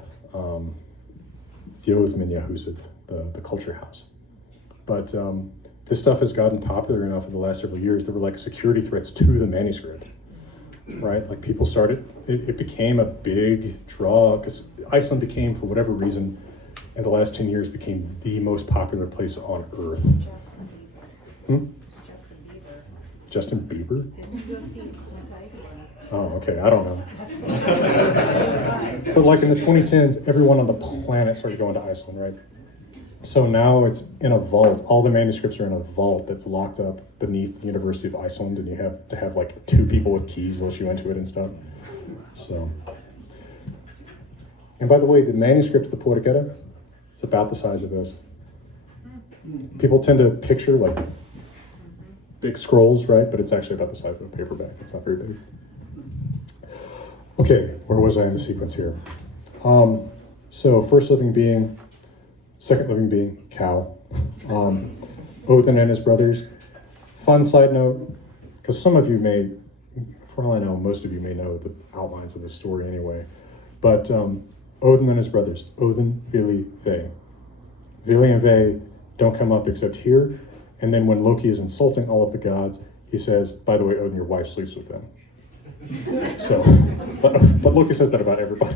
Þjóðminjahúsið, the culture house. But this stuff has gotten popular enough in the last several years. There were like security threats to the manuscript, right? Like people started, it became a big draw because Iceland became, for whatever reason, in the last 10 years became the most popular place on earth. Justin Bieber. Justin Bieber? Didn't you go see went to Iceland? Oh, okay, I don't know. But like in the 2010s, everyone on the planet started going to Iceland, right? So now it's in a vault. All the manuscripts are in a vault that's locked up beneath the University of Iceland, and you have to have like 2 people with keys let you into it and stuff. So, and by the way, the manuscript of the Poetic Edda, it's about the size of this. People tend to picture like big scrolls, right? But it's actually about the size of a paperback. It's not very big. Okay, where was I in the sequence here? So first living being, second living being, cow. Odin and his brothers. Fun side note, because some of you may, for all I know, most of you may know the outlines of the story anyway. But Odin and his brothers, Odin, Vili, Ve. Vili and Ve don't come up except here. And then when Loki is insulting all of the gods, he says, by the way, Odin, your wife sleeps with them. So, but Loki says that about everybody.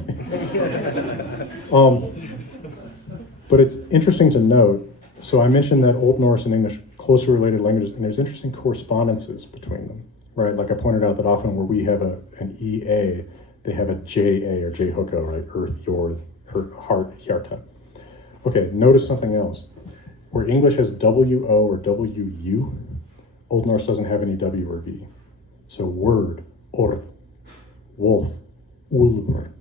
But it's interesting to note, so I mentioned that Old Norse and English closely related languages, and there's interesting correspondences between them, right? Like I pointed out that often where we have an EA, they have a JA or J-Hoko, right? Earth, Jord, Heart, Hjarta. Okay, notice something else. Where English has WO or WU, Old Norse doesn't have any W or V. So word, orth, wolf, ulvr.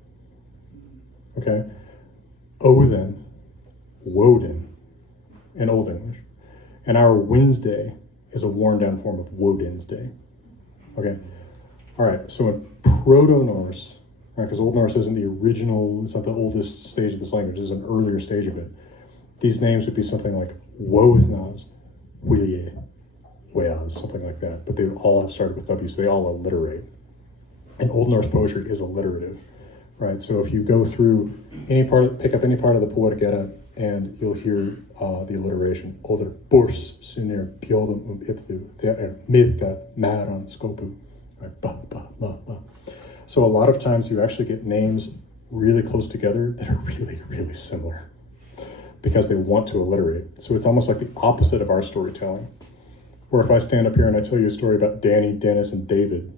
Okay? Odin, Woden in Old English. And our Wednesday is a worn down form of Woden's Day. Okay? All right, so in Proto-Norse, right, because Old Norse isn't the original, it's not the oldest stage of this language, it's an earlier stage of it. These names would be something like Wothnas, Willie, Weas, something like that. But they all have started with W, so they all alliterate. And Old Norse poetry is alliterative, right? So if you go through pick up any part of the Poetic Edda, and you'll hear the alliteration. Oder bors synir bjóðum ipthu, þeir miðgar maran skopu. Right? Ba, ba, ba, ba. So a lot of times you actually get names really close together that are really, really similar because they want to alliterate. So it's almost like the opposite of our storytelling. Where if I stand up here and I tell you a story about Danny, Dennis, and David,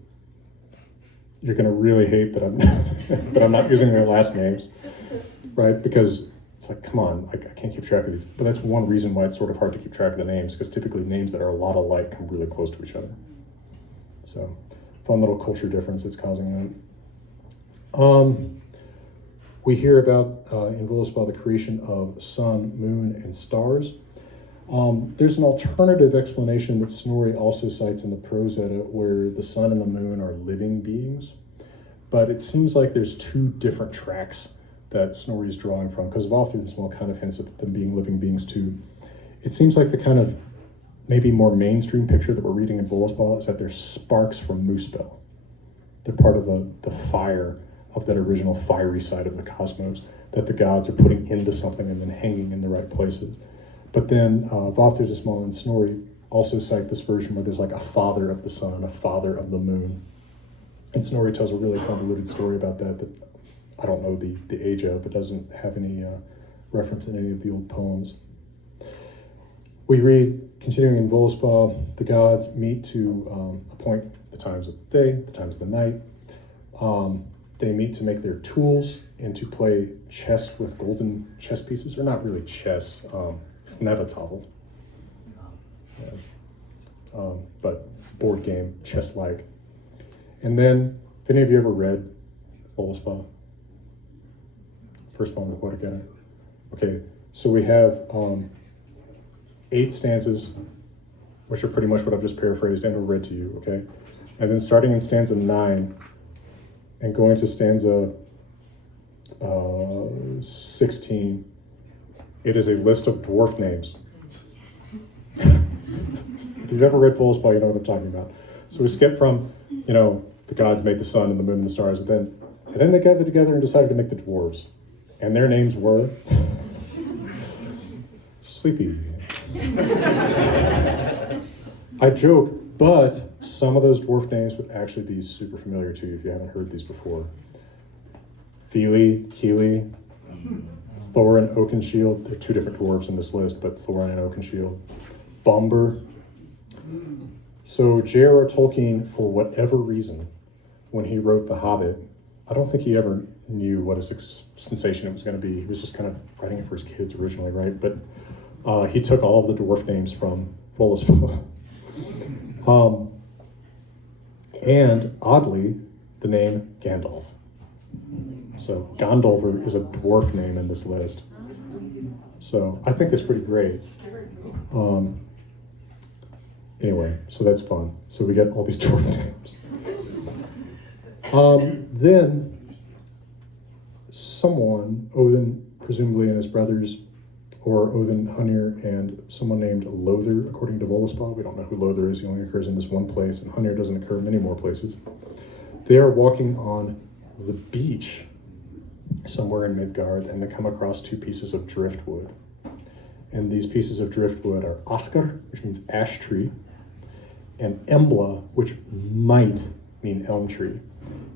you're going to really hate that I'm that I'm not using their last names, right? Because it's like, come on, I can't keep track of these. But that's one reason why it's sort of hard to keep track of the names, because typically names that are a lot alike come really close to each other. So, fun little culture difference that's causing that. We hear about, in Völuspá, the creation of sun, moon, and stars. There's an alternative explanation that Snorri also cites in the Prose Edda, where the sun and the moon are living beings. But it seems like there's 2 different tracks that Snorri is drawing from, because Valthr the Small kind of hints at them being living beings too. It seems like the kind of maybe more mainstream picture that we're reading in Völuspá is that they're sparks from Muspel. They're part of the fire of that original fiery side of the cosmos that the gods are putting into something and then hanging in the right places. But then Valthr the Small and Snorri also cite this version where there's like a father of the sun, a father of the moon. And Snorri tells a really convoluted story about that I don't know the age of, but doesn't have any reference in any of the old poems. We read, continuing in Voluspa, the gods meet to appoint the times of the day, the times of the night. They meet to make their tools and to play chess with golden chess pieces, or not really chess, nevatavl. But board game, chess-like. And then, if any of you ever read Voluspa, first poem of the Poetic Edda? Okay, so we have 8 stanzas, which are pretty much what I've just paraphrased and or read to you, okay? And then starting in stanza 9 and going to stanza 16, it is a list of dwarf names. If you've ever read Voluspa, you know what I'm talking about. So we skip from, the gods made the sun and the moon and the stars, and then they gathered together and decided to make the dwarves. And their names were Sleepy. I joke, but some of those dwarf names would actually be super familiar to you if you haven't heard these before. Fili, Kili, Thorin, Oakenshield. There are 2 different dwarves in this list, but Thorin and Oakenshield. Bomber. So J.R.R. Tolkien, for whatever reason, when he wrote The Hobbit, I don't think he ever knew what a sensation it was going to be. He was just kind of writing it for his kids originally, right? But he took all of the dwarf names from Voluspa. And oddly, the name Gandalf. So Gandalfur is a dwarf name in this list. So I think that's pretty great. Anyway, so that's fun. So we get all these dwarf names. Then someone, Odin presumably and his brothers, or Odin, Hunir, and someone named Lother, according to Voluspa. We don't know who Lother is. He only occurs in this one place, and Hunir doesn't occur in many more places. They are walking on the beach somewhere in Midgard, and they come across 2 pieces of driftwood. And these pieces of driftwood are Askr, which means ash tree, and Embla, which might mean elm tree.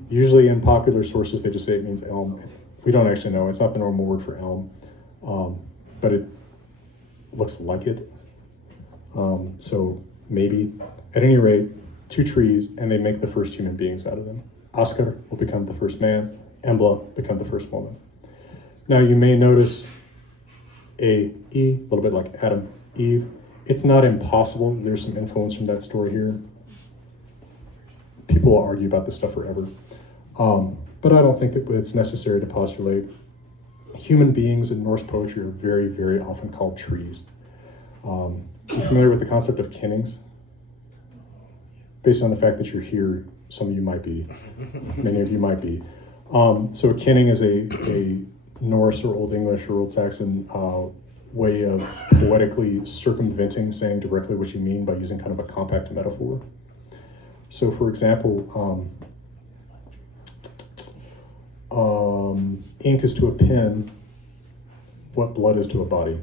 Usually in popular sources, they just say it means elm. We don't actually know. It's not the normal word for elm, but it looks like it. So maybe, at any rate, 2 trees, and they make the first human beings out of them. Askr will become the first man. Embla become the first woman. Now you may notice a little bit like Adam, Eve. It's not impossible. There's some influence from that story here. People will argue about this stuff forever. But I don't think that it's necessary to postulate. Human beings in Norse poetry are very, very often called trees. You familiar with the concept of kinnings? Based on the fact that you're here, some of you might be, many of you might be. So a kinning is a Norse or Old English or Old Saxon way of poetically circumventing saying directly what you mean by using kind of a compact metaphor. So for example, ink is to a pen what blood is to a body.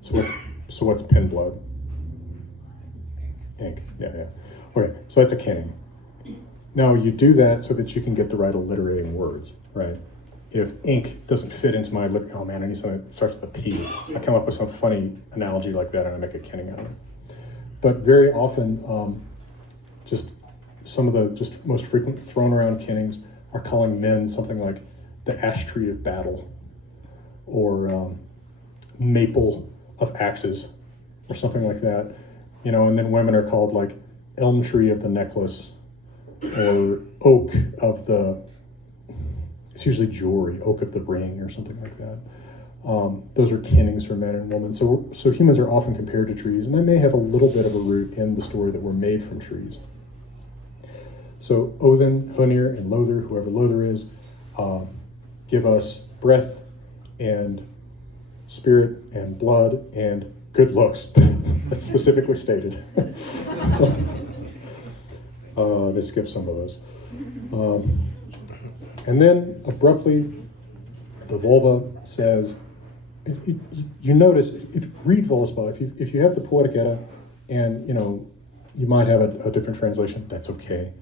So what's pen blood? Ink, yeah. Okay, so that's a kinning. Now you do that so that you can get the right alliterating words, right? If ink doesn't fit into my oh man, I need something that starts with a P. I come up with some funny analogy like that and I make a kinning out of it. But very often, just some of the just most frequent thrown around kinnings are calling men something like the ash tree of battle, or maple of axes, or something like that. And then women are called like elm tree of the necklace, or oak of the, it's usually jewelry, oak of the ring or something like that. Those are kinnings for men and women. So humans are often compared to trees, and they may have a little bit of a root in the story that we're made from trees. So Odin, Hunir, and Lother, whoever Lother is, give us breath and spirit and blood and good looks. That's specifically stated. They skip some of those. And then abruptly, the Volva says, you notice, if you read Voluspa, if you have the Poetic Edda, and you might have a different translation, that's okay.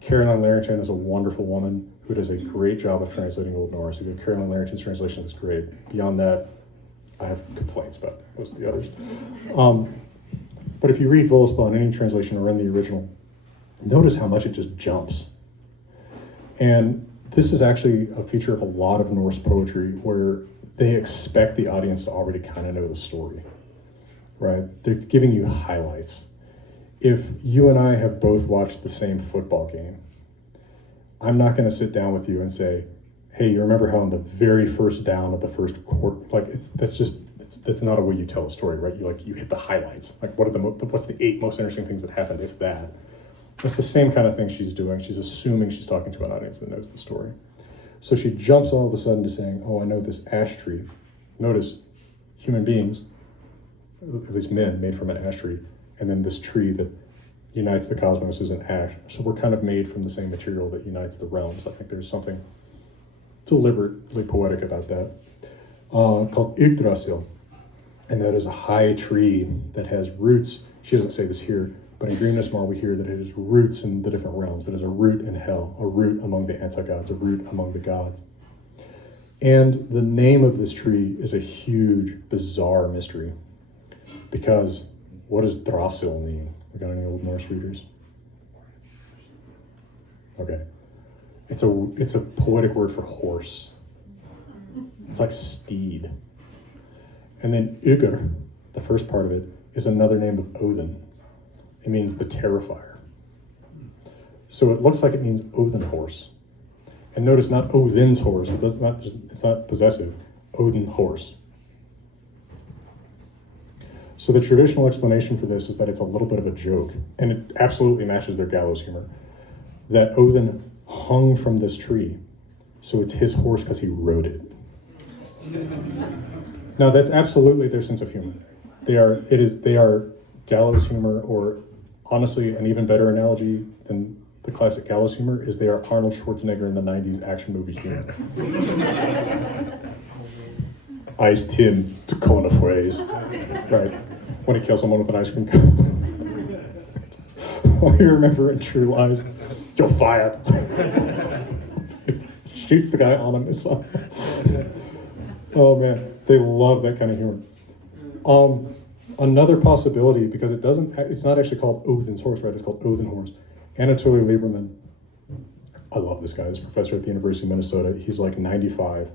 Caroline Larrington is a wonderful woman who does a great job of translating Old Norse. If you have Caroline Larrington's translation, it's great. Beyond that, I have complaints about most of the others. But if you read Völuspá in any translation or in the original, notice how much it just jumps. And this is actually a feature of a lot of Norse poetry where they expect the audience to already kind of know the story, right? They're giving you highlights. If you and I have both watched the same football game, I'm not going to sit down with you and say, hey, you remember how in the very first down of the first quarter, like that's not a way you tell a story, right? You hit the highlights. Like what's the 8 most interesting things that happened, if that. It's the same kind of thing she's doing. She's assuming she's talking to an audience that knows the story. So she jumps all of a sudden to saying, oh, I know this ash tree. Notice, human beings, at least men, made from an ash tree, and then this tree that unites the cosmos is an ash. So we're kind of made from the same material that unites the realms. I think there's something deliberately poetic about that, called Yggdrasil. And that is a high tree that has roots. She doesn't say this here, but in Green Small we hear that it has roots in the different realms. It is a root in hell, a root among the anti-gods, a root among the gods. And the name of this tree is a huge, bizarre mystery. Because what does Yggdrasil mean? We got any Old Norse readers? Okay. It's a poetic word for horse. It's like steed. And then Ygr, the first part of it, is another name of Odin. It means the terrifier. So it looks like it means Odin horse. And notice, not Odin's horse. It's not possessive. Odin horse. So the traditional explanation for this is that it's a little bit of a joke, and it absolutely matches their gallows humor, that Odin hung from this tree, so it's his horse because he rode it. Now that's absolutely their sense of humor. They are gallows humor, or honestly, an even better analogy than the classic gallows humor is they are Arnold Schwarzenegger in the 90s action movie humor. Iced him to corner phrase, right? When he kills someone with an ice cream cone. Oh, you remember in True Lies, you're fired. Shoots the guy on a missile. Oh man, they love that kind of humor. Another possibility, because it's not actually called Odin's horse, right? It's called Odin horse. Anatoly Lieberman, I love this guy. He's a professor at the University of Minnesota. He's like 95.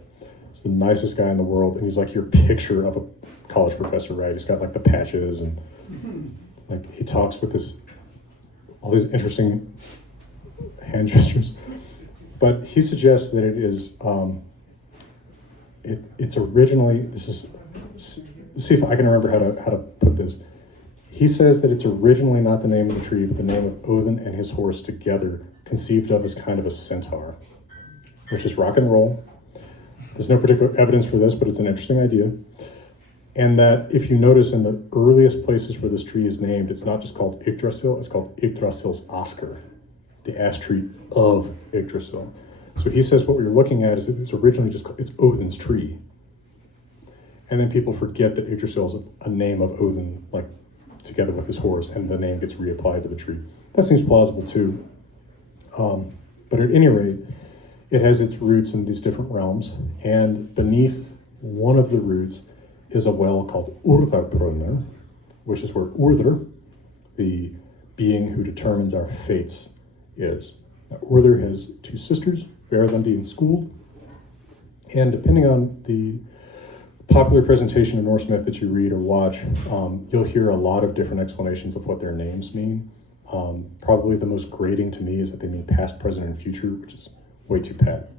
He's the nicest guy in the world, and he's like your picture of a college professor, right? He's got like the patches, and like he talks with all these interesting hand gestures. But he suggests that it is, it's originally, see if I can remember how to put this. He says that it's originally not the name of the tree, but the name of Odin and his horse together, conceived of as kind of a centaur, which is rock and roll. There's no particular evidence for this, but it's an interesting idea. And that if you notice in the earliest places where this tree is named, it's not just called Yggdrasil, it's called Yggdrasil's Asker, the ash tree of Yggdrasil. So he says what we're looking at is that it's originally it's Odin's tree. And then people forget that Yggdrasil is a name of Odin, like together with his horse, and the name gets reapplied to the tree. That seems plausible too. But at any rate, it has its roots in these different realms, and beneath one of the roots is a well called Urðarbrunnar, which is where Urður, the being who determines our fates, is. Now, Urður has 2 sisters, Verðandi and Skuld, and depending on the popular presentation of Norse myth that you read or watch, you'll hear a lot of different explanations of what their names mean. Probably the most grating to me is that they mean past, present, and future, which is way too pat.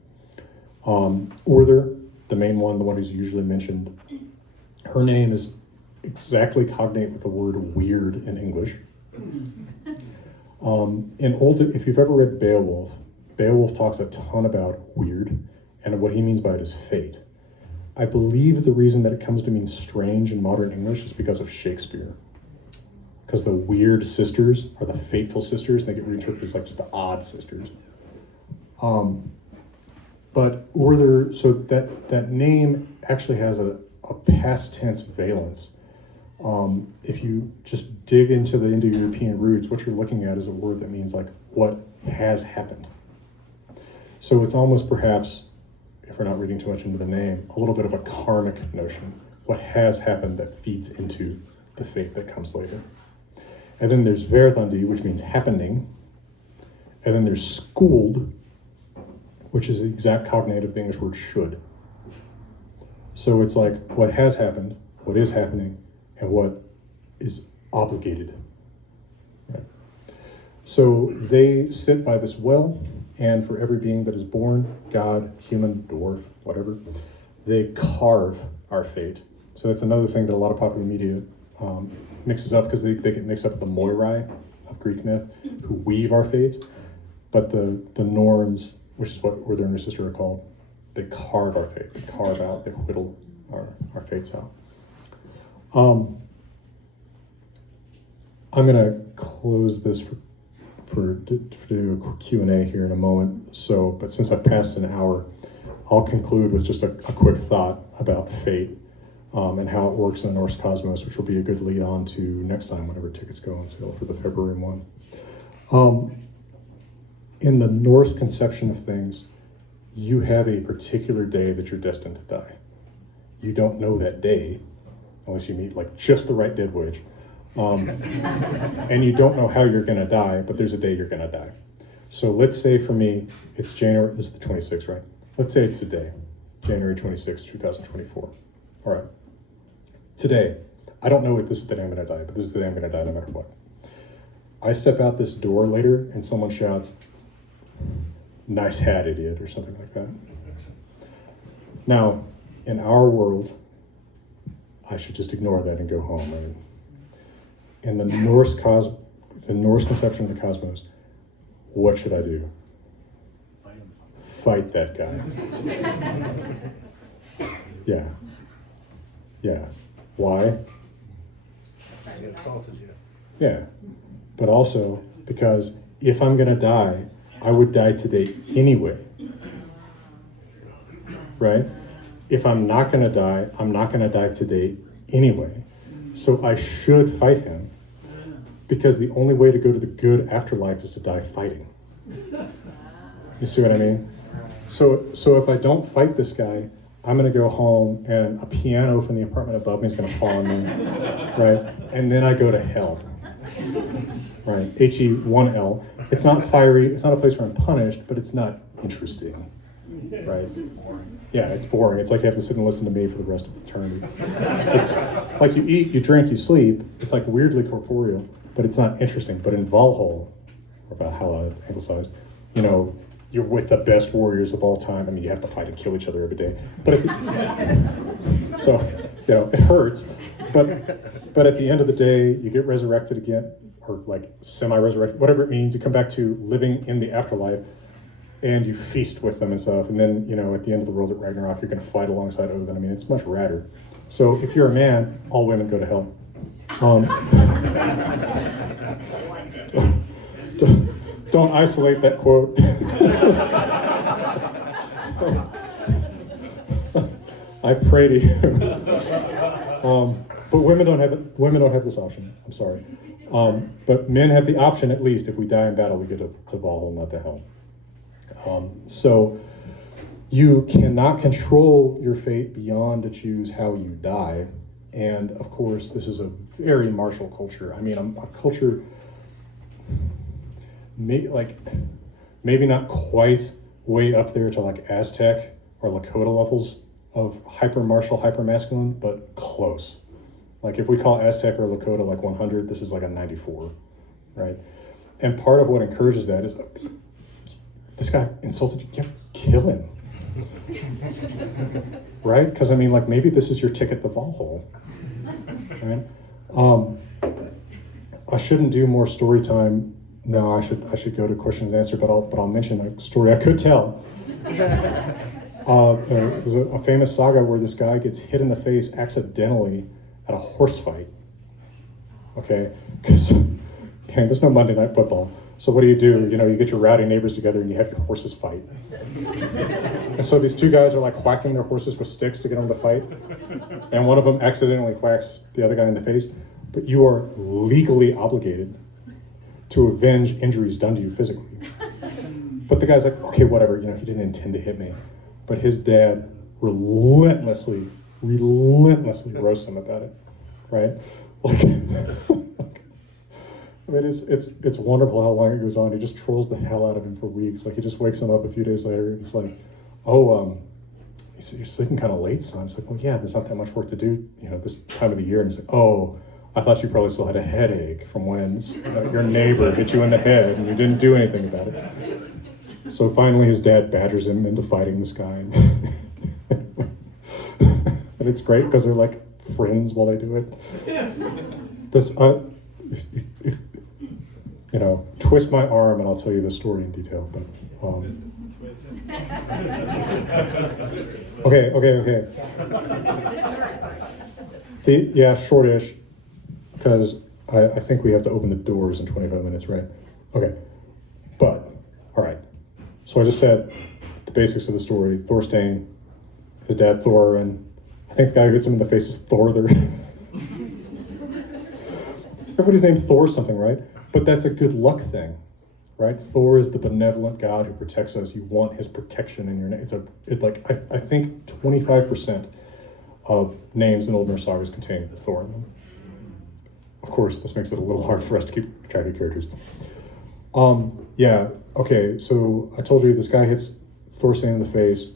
Urður, the main one, the one who's usually mentioned, her name is exactly cognate with the word weird in English. If you've ever read Beowulf, Beowulf talks a ton about weird, and what he means by it is fate. I believe the reason that it comes to mean strange in modern English is because of Shakespeare. Because the weird sisters are the fateful sisters, and they get reinterpreted as like just the odd sisters. But Urður, so that name actually has a past tense valence. If you just dig into the Indo-European roots, what you're looking at is a word that means like what has happened. So it's almost perhaps, if we're not reading too much into the name, a little bit of a karmic notion. what has happened that feeds into the fate that comes later. And then there's Verðandi, which means happening. And then there's skuld, which is the exact cognate of the English word should. So it's like what has happened, what is happening, and what is obligated. Right? So they sit by this well, and for every being that is born, God, human, dwarf, whatever, they carve our fate. So that's another thing that a lot of popular media mixes up, because they get mixed up with the Moirai of Greek myth, who weave our fates. But the Norns, which is what Brother and sister are called, they carve our fate. They carve out, they whittle our fates out. I'm going to close this to do a Q&A here in a moment. So, but since I've passed an hour, I'll conclude with just a quick thought about fate and how it works in the Norse cosmos, which will be a good lead on to next time whenever tickets go on sale for the February one. In the Norse conception of things, you have a particular day that you're destined to die. You don't know that day unless you meet like just the right dead witch. And you don't know how you're going to die, but there's a day you're going to die. So let's say for me, it's January, this is the 26th, right? Let's say it's today, January 26th, 2024. All right. Today, I don't know if this is the day I'm going to die, but this is the day I'm going to die no matter what. I step out this door later and someone shouts, "Nice hat, idiot," or something like that. Now, in our world, I should just ignore that and go home, right? In the Norse conception of the cosmos, what should I do? Fight that guy. Yeah. Why? He assaulted you. Yeah. But also because if I'm going to die, I would die today anyway. Right? If I'm not going to die, I'm not going to die today anyway. So I should fight him, because the only way to go to the good afterlife is to die fighting. You see what I mean? So if I don't fight this guy, I'm going to go home and a piano from the apartment above me is going to fall on me, right? And then I go to hell, right? He1L. It's not fiery. It's not a place where I'm punished, but it's not interesting, right? Yeah, it's boring. It's like you have to sit and listen to me for the rest of eternity. It's like you eat, you drink, you sleep. It's like weirdly corporeal, but it's not interesting. But in Valhalla, or Valhalla, anglicized, you know, you're with the best warriors of all time. I mean, you have to fight and kill each other every day. But so, you know, it hurts. But at the end of the day, you get resurrected again, or like semi-resurrected, whatever it means. You come back to living in the afterlife, and you feast with them and stuff. And then, you know, at the end of the world at Ragnarok, you're going to fight alongside Odin. I mean, it's much radder. So if you're a man, all women go to hell. Don't isolate that quote. I pray to you. But women don't have it. Women don't have this option. I'm sorry. But men have the option, at least, if we die in battle, we get to Valhalla, not to hell. So you cannot control your fate beyond to choose how you die. And of course, this is a very martial culture. I mean, a culture, maybe not quite way up there to like Aztec or Lakota levels of hyper-martial, hyper-masculine, but close. Like if we call Aztec or Lakota like 100, this is like a 94, right? And part of what encourages that is, this guy insulted you, yeah, kill him. Right? Because I mean, like maybe this is your ticket to Valhalla. Right? I shouldn't do more story time. No, I should go to question and answer, but I'll mention a story I could tell. There's a famous saga where this guy gets hit in the face accidentally at a horse fight. Okay, because there's no Monday Night Football. So what do? You know, you get your rowdy neighbors together and you have your horses fight. And so these two guys are like whacking their horses with sticks to get them to fight. And one of them accidentally whacks the other guy in the face. But you are legally obligated to avenge injuries done to you physically. But the guy's like, okay, whatever, you know, he didn't intend to hit me. But his dad relentlessly relentlessly roasts him about it, right? Like, I mean, it's wonderful how long it goes on. He just trolls the hell out of him for weeks. Like, he just wakes him up a few days later and he's like, oh, you're sleeping kind of late, son. It's like, well, yeah, there's not that much work to do, this time of the year. And he's like, oh, I thought you probably still had a headache from when your neighbor hit you in the head and you didn't do anything about it. So finally his dad badgers him into fighting this guy. And it's great because they're like friends while they do it. This, twist my arm and I'll tell you the story in detail. But okay. Shortish, because I think we have to open the doors in 25 minutes, right? Okay, but all right. So I just said the basics of the story. Thorstein, his dad Thorin. I think the guy who hits him in the face is Thorther. Everybody's named Thor something, right? But that's a good luck thing, right? Thor is the benevolent god who protects us. You want his protection in your name. I think 25% of names in Old Norse sagas contain Thor in them. Of course, this makes it a little hard for us to keep track of characters. Okay, so I told you this guy hits Thorstein in the face.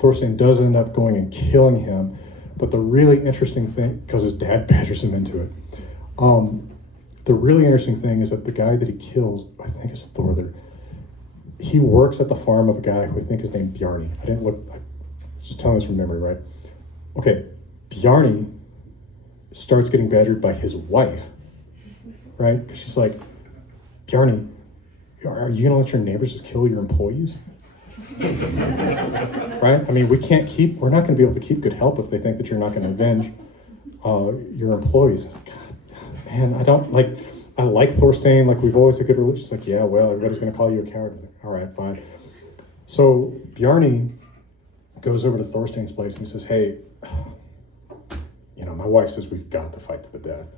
Thorstein does end up going and killing him, but the really interesting thing, because his dad badgers him into it, the really interesting thing is that the guy that he kills, I think is Thorther, he works at the farm of a guy who I think is named Bjarni. I was just telling this from memory, right? Okay, Bjarni starts getting badgered by his wife, right? Because she's like, Bjarni, are you gonna let your neighbors just kill your employees? Right? I mean, we're not gonna be able to keep good help if they think that you're not gonna avenge your employees. God, man, I like Thorstein, like we've always had good religion. It's like, yeah, well, everybody's gonna call you a coward. Like, all right, fine. So Bjarni goes over to Thorstein's place and he says, hey, my wife says we've got to fight to the death.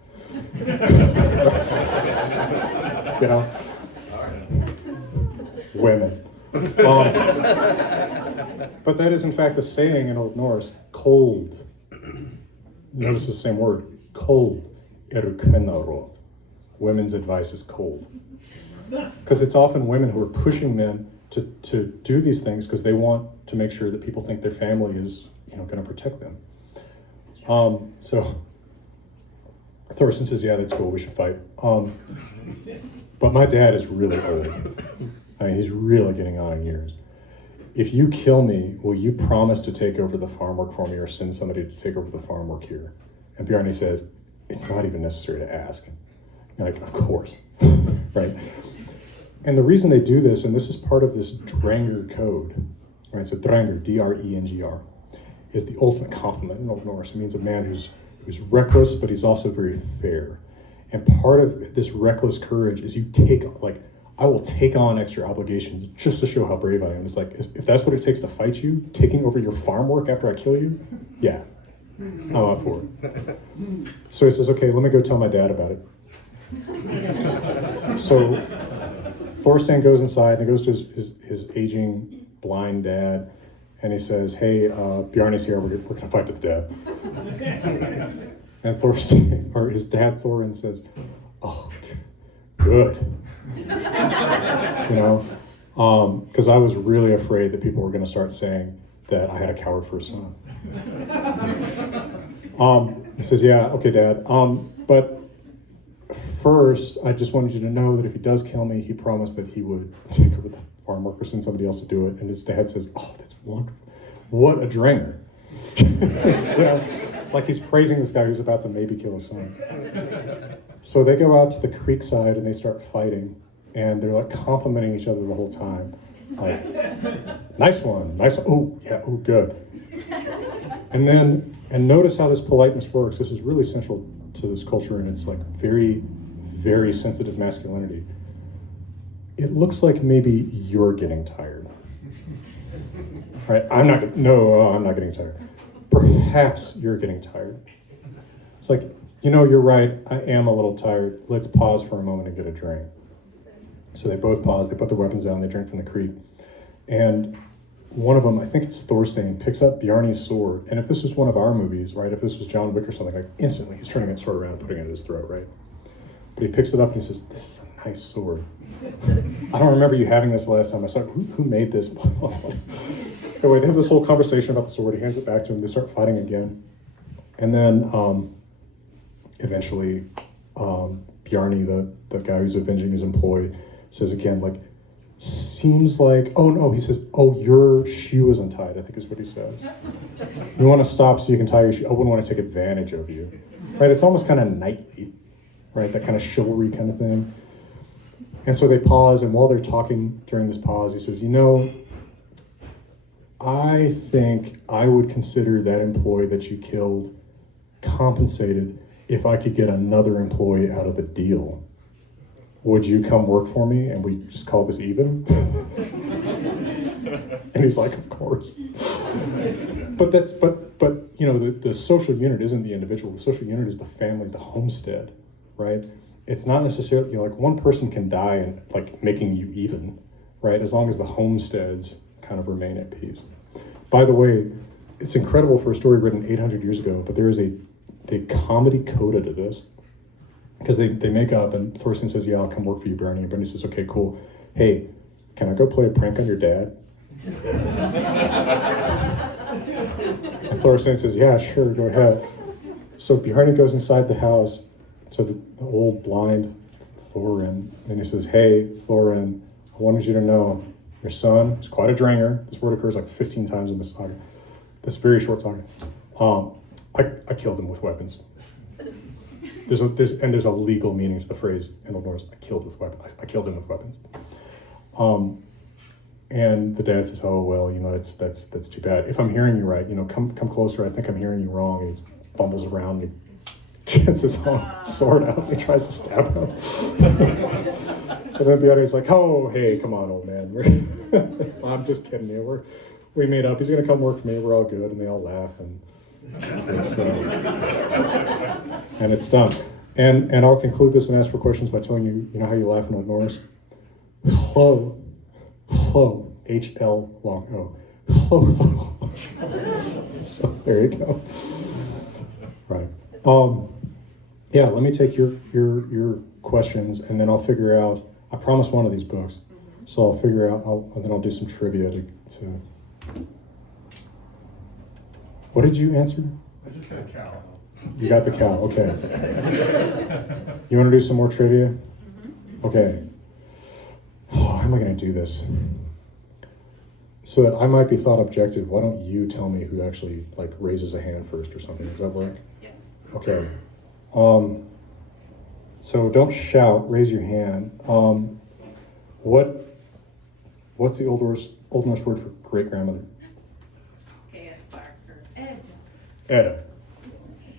Women. But that is in fact a saying in Old Norse, cold. Notice the same word, cold. Erukvennaroth. Women's advice is cold. Because it's often women who are pushing men to do these things because they want to make sure that people think their family is going to protect them. So Thorstein says, yeah, that's cool, we should fight. But my dad is really old. I mean, he's really getting on in years. If you kill me, will you promise to take over the farm work for me or send somebody to take over the farm work here? And Bjarni says, it's not even necessary to ask. You're like, of course, right? And the reason they do this, and this is part of this Drengr code, right? So Drengr, D-R-E-N-G-R, is the ultimate compliment in Old Norse. It means a man who's reckless, but he's also very fair. And part of this reckless courage is I will take on extra obligations just to show how brave I am. It's like, if that's what it takes to fight you, taking over your farm work after I kill you, yeah, I'm up for it. So he says, okay, let me go tell my dad about it. So Thorstein goes inside and he goes to his aging, blind dad, and he says, hey, Bjarni's here, we're gonna fight to the death. And Thorstein, or his dad Thorin says, oh, good. Because I was really afraid that people were gonna start saying that I had a coward for a son. He says, yeah, okay, Dad. But first, I just wanted you to know that if he does kill me, he promised that he would take over the farm work or send somebody else to do it. And his dad says, oh, that's wonderful. What a Drengr. Like he's praising this guy who's about to maybe kill his son. So they go out to the creek side and they start fighting. And they're like complimenting each other the whole time. Like, nice one. Oh, yeah, oh, good. And notice how this politeness works. This is really central to this culture, and it's like very, very sensitive masculinity. It looks like maybe you're getting tired. Right? I'm not getting tired. Perhaps you're getting tired. It's like, you're right, I am a little tired. Let's pause for a moment and get a drink. So they both pause, they put their weapons down, they drink from the creek. And one of them, I think it's Thorstein, picks up Bjarni's sword. And if this was one of our movies, right, if this was John Wick or something, like instantly he's turning that sword around and putting it in his throat, right? But he picks it up and he says, "This is a nice sword. I don't remember you having this last time. I saw who made this?" Anyway, they have this whole conversation about the sword. He hands it back to him. They start fighting again. And then eventually Bjarni, the guy who's avenging his employee, says again, like, seems like, oh no, he says, "Oh, your shoe is untied," I think is what he says. "You want to stop so you can tie your shoe? I wouldn't want to take advantage of you." Right? It's almost kind of knightly, right? That kind of chivalry kind of thing. And so they pause, and while they're talking during this pause, he says, "You know, I think I would consider that employee that you killed compensated if I could get another employee out of the deal. Would you come work for me and we just call this even?" And he's like, "Of course." But you know, the social unit isn't the individual. The social unit is the family, the homestead, right? It's not necessarily, you know, like one person can die and like making you even, right? As long as the homesteads kind of remain at peace. By the way, it's incredible for a story written 800 years ago, but there is a comedy coda to this. Because they make up, and Thorstein says, "Yeah, I'll come work for you, Bernie." And Bernie says, "Okay, cool. Hey, can I go play a prank on your dad?" And Thorstein says, "Yeah, sure, go ahead." So Bjarni goes inside the house to the old blind Thorin, and he says, "Hey, Thorin, I wanted you to know your son is quite a dranger." This word occurs like 15 times in this saga, this very short saga. I killed him with weapons. There's a legal meaning to the phrase in Old Norse. I killed him with weapons. And the dad says, "Oh well, you know, that's too bad. If I'm hearing you right, you know, come closer. I think I'm hearing you wrong." And he fumbles around and he gets his own sword out and he tries to stab him. And then Bjarni's like, "Oh hey, come on, old man. I'm just kidding you. We made up. He's gonna come work for me. We're all good." And they all laugh and it's done. And I'll conclude this and ask for questions by telling you, you know how you laugh in Old Norse? Hlo, H-L long O. Hlo. So there you go. Right. Yeah, let me take your questions and then I'll figure out, I promised one of these books, so I'll figure out, and then I'll do some trivia to What did you answer? I just said cow. You got the cow, okay. You want to do some more trivia? Okay. Oh, how am I going to do this? So that I might be thought objective, why don't you tell me who actually like raises a hand first or something? Does that work? Yeah. Okay. So don't shout, raise your hand. What's the Old Norse word for great grandmother? Edda.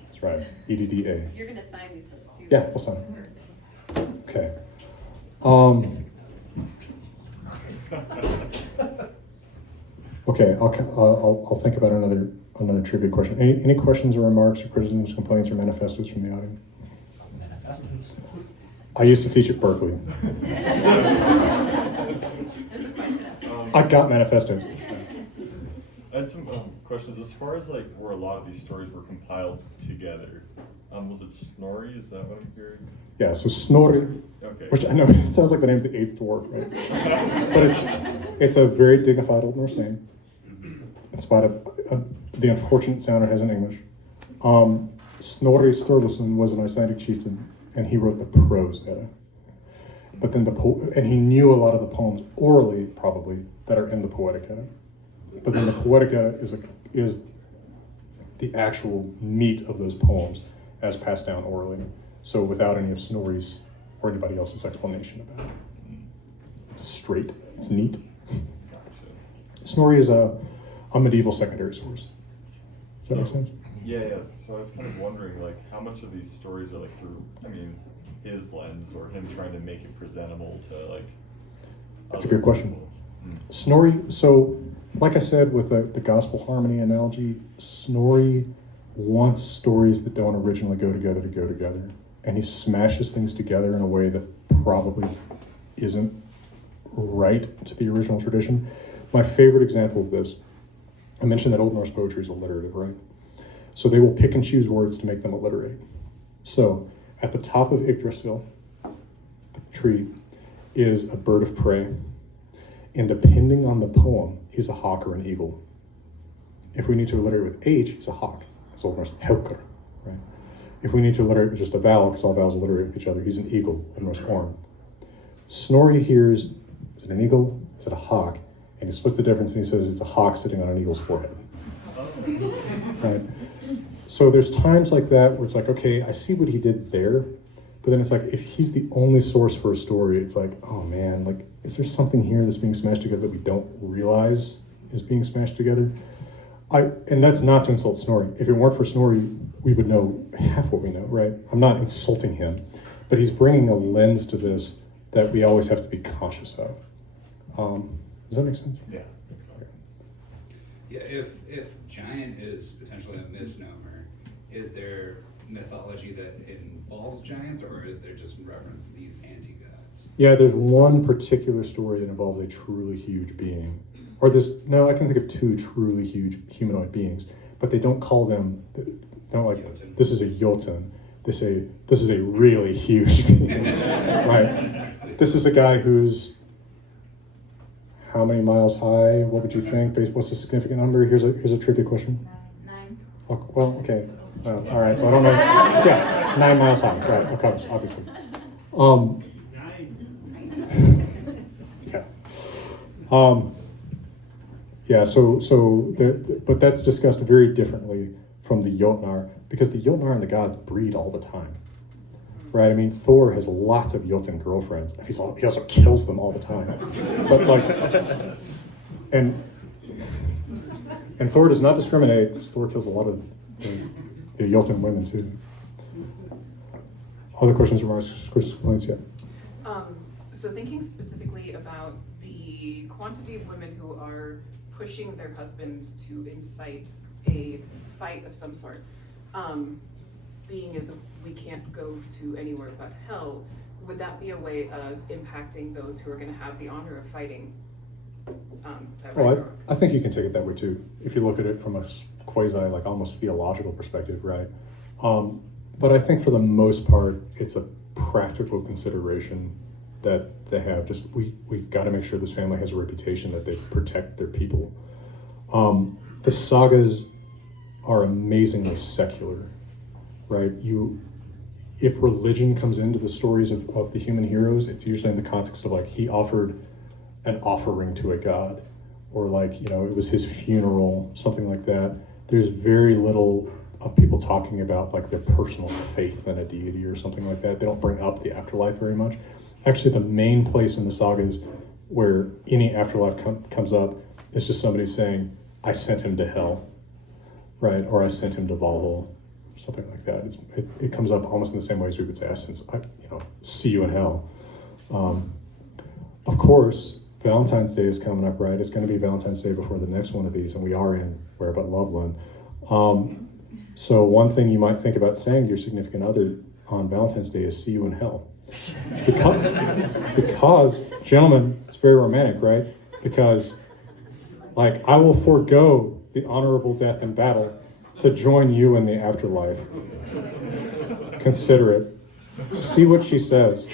That's right. EDDA. You're gonna sign these books too. Yeah, we'll sign it. Okay. Okay, I'll think about another trivia question. Any questions or remarks or criticisms, complaints, or manifestos from the audience? Manifestos. I used to teach at Berkeley. There's a question up there. I got manifestos. I had some questions. As far as like where a lot of these stories were compiled together, was it Snorri? Is that what I'm hearing? Yeah, so Snorri, Okay. which I know it sounds like the name of the eighth dwarf, right? But it's a very dignified Old Norse name, in spite of the unfortunate sound it has in English. Snorri Sturluson was an Icelandic chieftain, and he wrote the prose Edda. But then and he knew a lot of the poems orally, probably, that are in the poetic Edda. But then the poetic Edda is the actual meat of those poems as passed down orally. So without any of Snorri's or anybody else's explanation about it. It's straight, it's neat. Snorri is a medieval secondary source. Does that make sense? Yeah. So I was kind of wondering, like, how much of these stories are like through, his lens or him trying to make it presentable to like. That's a good question. Snorri, so like I said with the gospel harmony analogy, Snorri wants stories that don't originally go together. And he smashes things together in a way that probably isn't right to the original tradition. My favorite example of this, I mentioned that Old Norse poetry is alliterative, right? So they will pick and choose words to make them alliterate. So at the top of Yggdrasil, the tree, is a bird of prey. And depending on the poem, he's a hawk or an eagle. If we need to alliterate with H, he's a hawk. It's Old Norse helker, right? If we need to alliterate with just a vowel, because all vowels alliterate with each other, he's an eagle, Old Norse orm. Snorri hears, is it an eagle? Is it a hawk? And he splits the difference and he says it's a hawk sitting on an eagle's forehead. Right? So there's times like that where it's like, okay, I see what he did there, but then it's like, if he's the only source for a story, it's like, oh man, like, is there something here that's being smashed together that we don't realize is being smashed together? And that's not to insult Snorri. If it weren't for Snorri, we would know half what we know, right? I'm not insulting him, but he's bringing a lens to this that we always have to be conscious of. Does that make sense? Yeah. Yeah, if giant is potentially a misnomer, is there mythology that involves giants, or are there just reference to these anti-gods? Yeah, there's one particular story that involves a truly huge being. Or no, I can think of two truly huge humanoid beings, but they don't call them, they don't like, Yotun. This is a Yotun. This is a really huge being, right? This is a guy who's how many miles high? What would you think? What's the significant number? Here's a trivia question. 9. Oh, well, okay. All right, so I don't know. Yeah, 9 miles high, right, of course, obviously. Yeah. But that's discussed very differently from the Jotnar, because the Jotnar and the gods breed all the time, right? I mean, Thor has lots of Jotun girlfriends. He also kills them all the time. But like, and Thor does not discriminate, because Thor kills a lot of the Jotun women too. Other questions, remarks, points? Yeah. So thinking specifically about the quantity of women who are pushing their husbands to incite a fight of some sort, being as we can't go to anywhere but hell, would that be a way of impacting those who are going to have the honor of fighting? I think you can take it that way too, if you look at it from a quasi, like almost theological perspective, right? But I think for the most part, it's a practical consideration that they have. Just we've got to make sure this family has a reputation that they protect their people. The sagas are amazingly secular, right? If religion comes into the stories of the human heroes, it's usually in the context of like he offered an offering to a god, or like, you know, it was his funeral, something like that. There's very little of people talking about like their personal faith in a deity or something like that. They don't bring up the afterlife very much. Actually, the main place in the sagas where any afterlife comes up is just somebody saying, I sent him to hell, right? Or I sent him to Valhalla, something like that. It comes up almost in the same way as we would say, see you in hell. Of course, Valentine's Day is coming up, right? It's going to be Valentine's Day before the next one of these, and we are in where but Loveland. So one thing you might think about saying to your significant other on Valentine's Day is see you in hell. Because, gentlemen, it's very romantic, right? Because, like, I will forego the honorable death in battle to join you in the afterlife. Consider it. See what she says.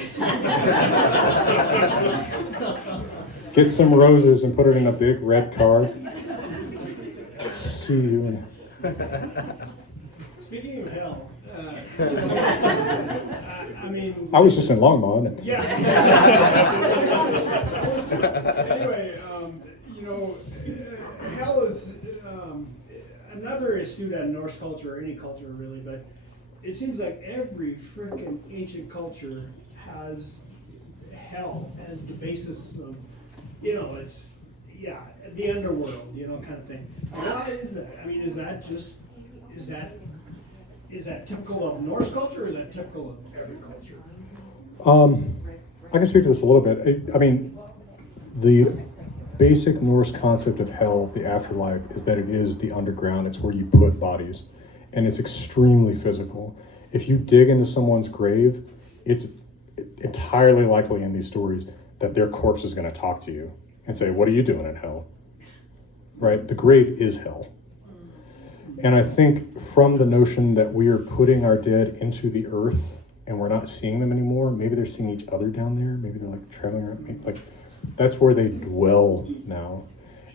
Get some roses and put it in a big red card. See you in Speaking of hell, I mean... I was just in Longmont. Yeah. Anyway, hell is... I'm not very astute at Norse culture or any culture really, but it seems like every freaking ancient culture has hell as the basis of, it's, the underworld, kind of thing. Why is that? I mean, is that typical of Norse culture, or is that typical of every culture? I can speak to this a little bit. I mean, the basic Norse concept of hell, the afterlife, is that it is the underground. It's where you put bodies, and it's extremely physical. If you dig into someone's grave, it's entirely likely in these stories that their corpse is going to talk to you and say, what are you doing in hell? right? The grave is hell. And I think from the notion that we are putting our dead into the earth and we're not seeing them anymore, maybe they're seeing each other down there, maybe they're like traveling around, like that's where they dwell now.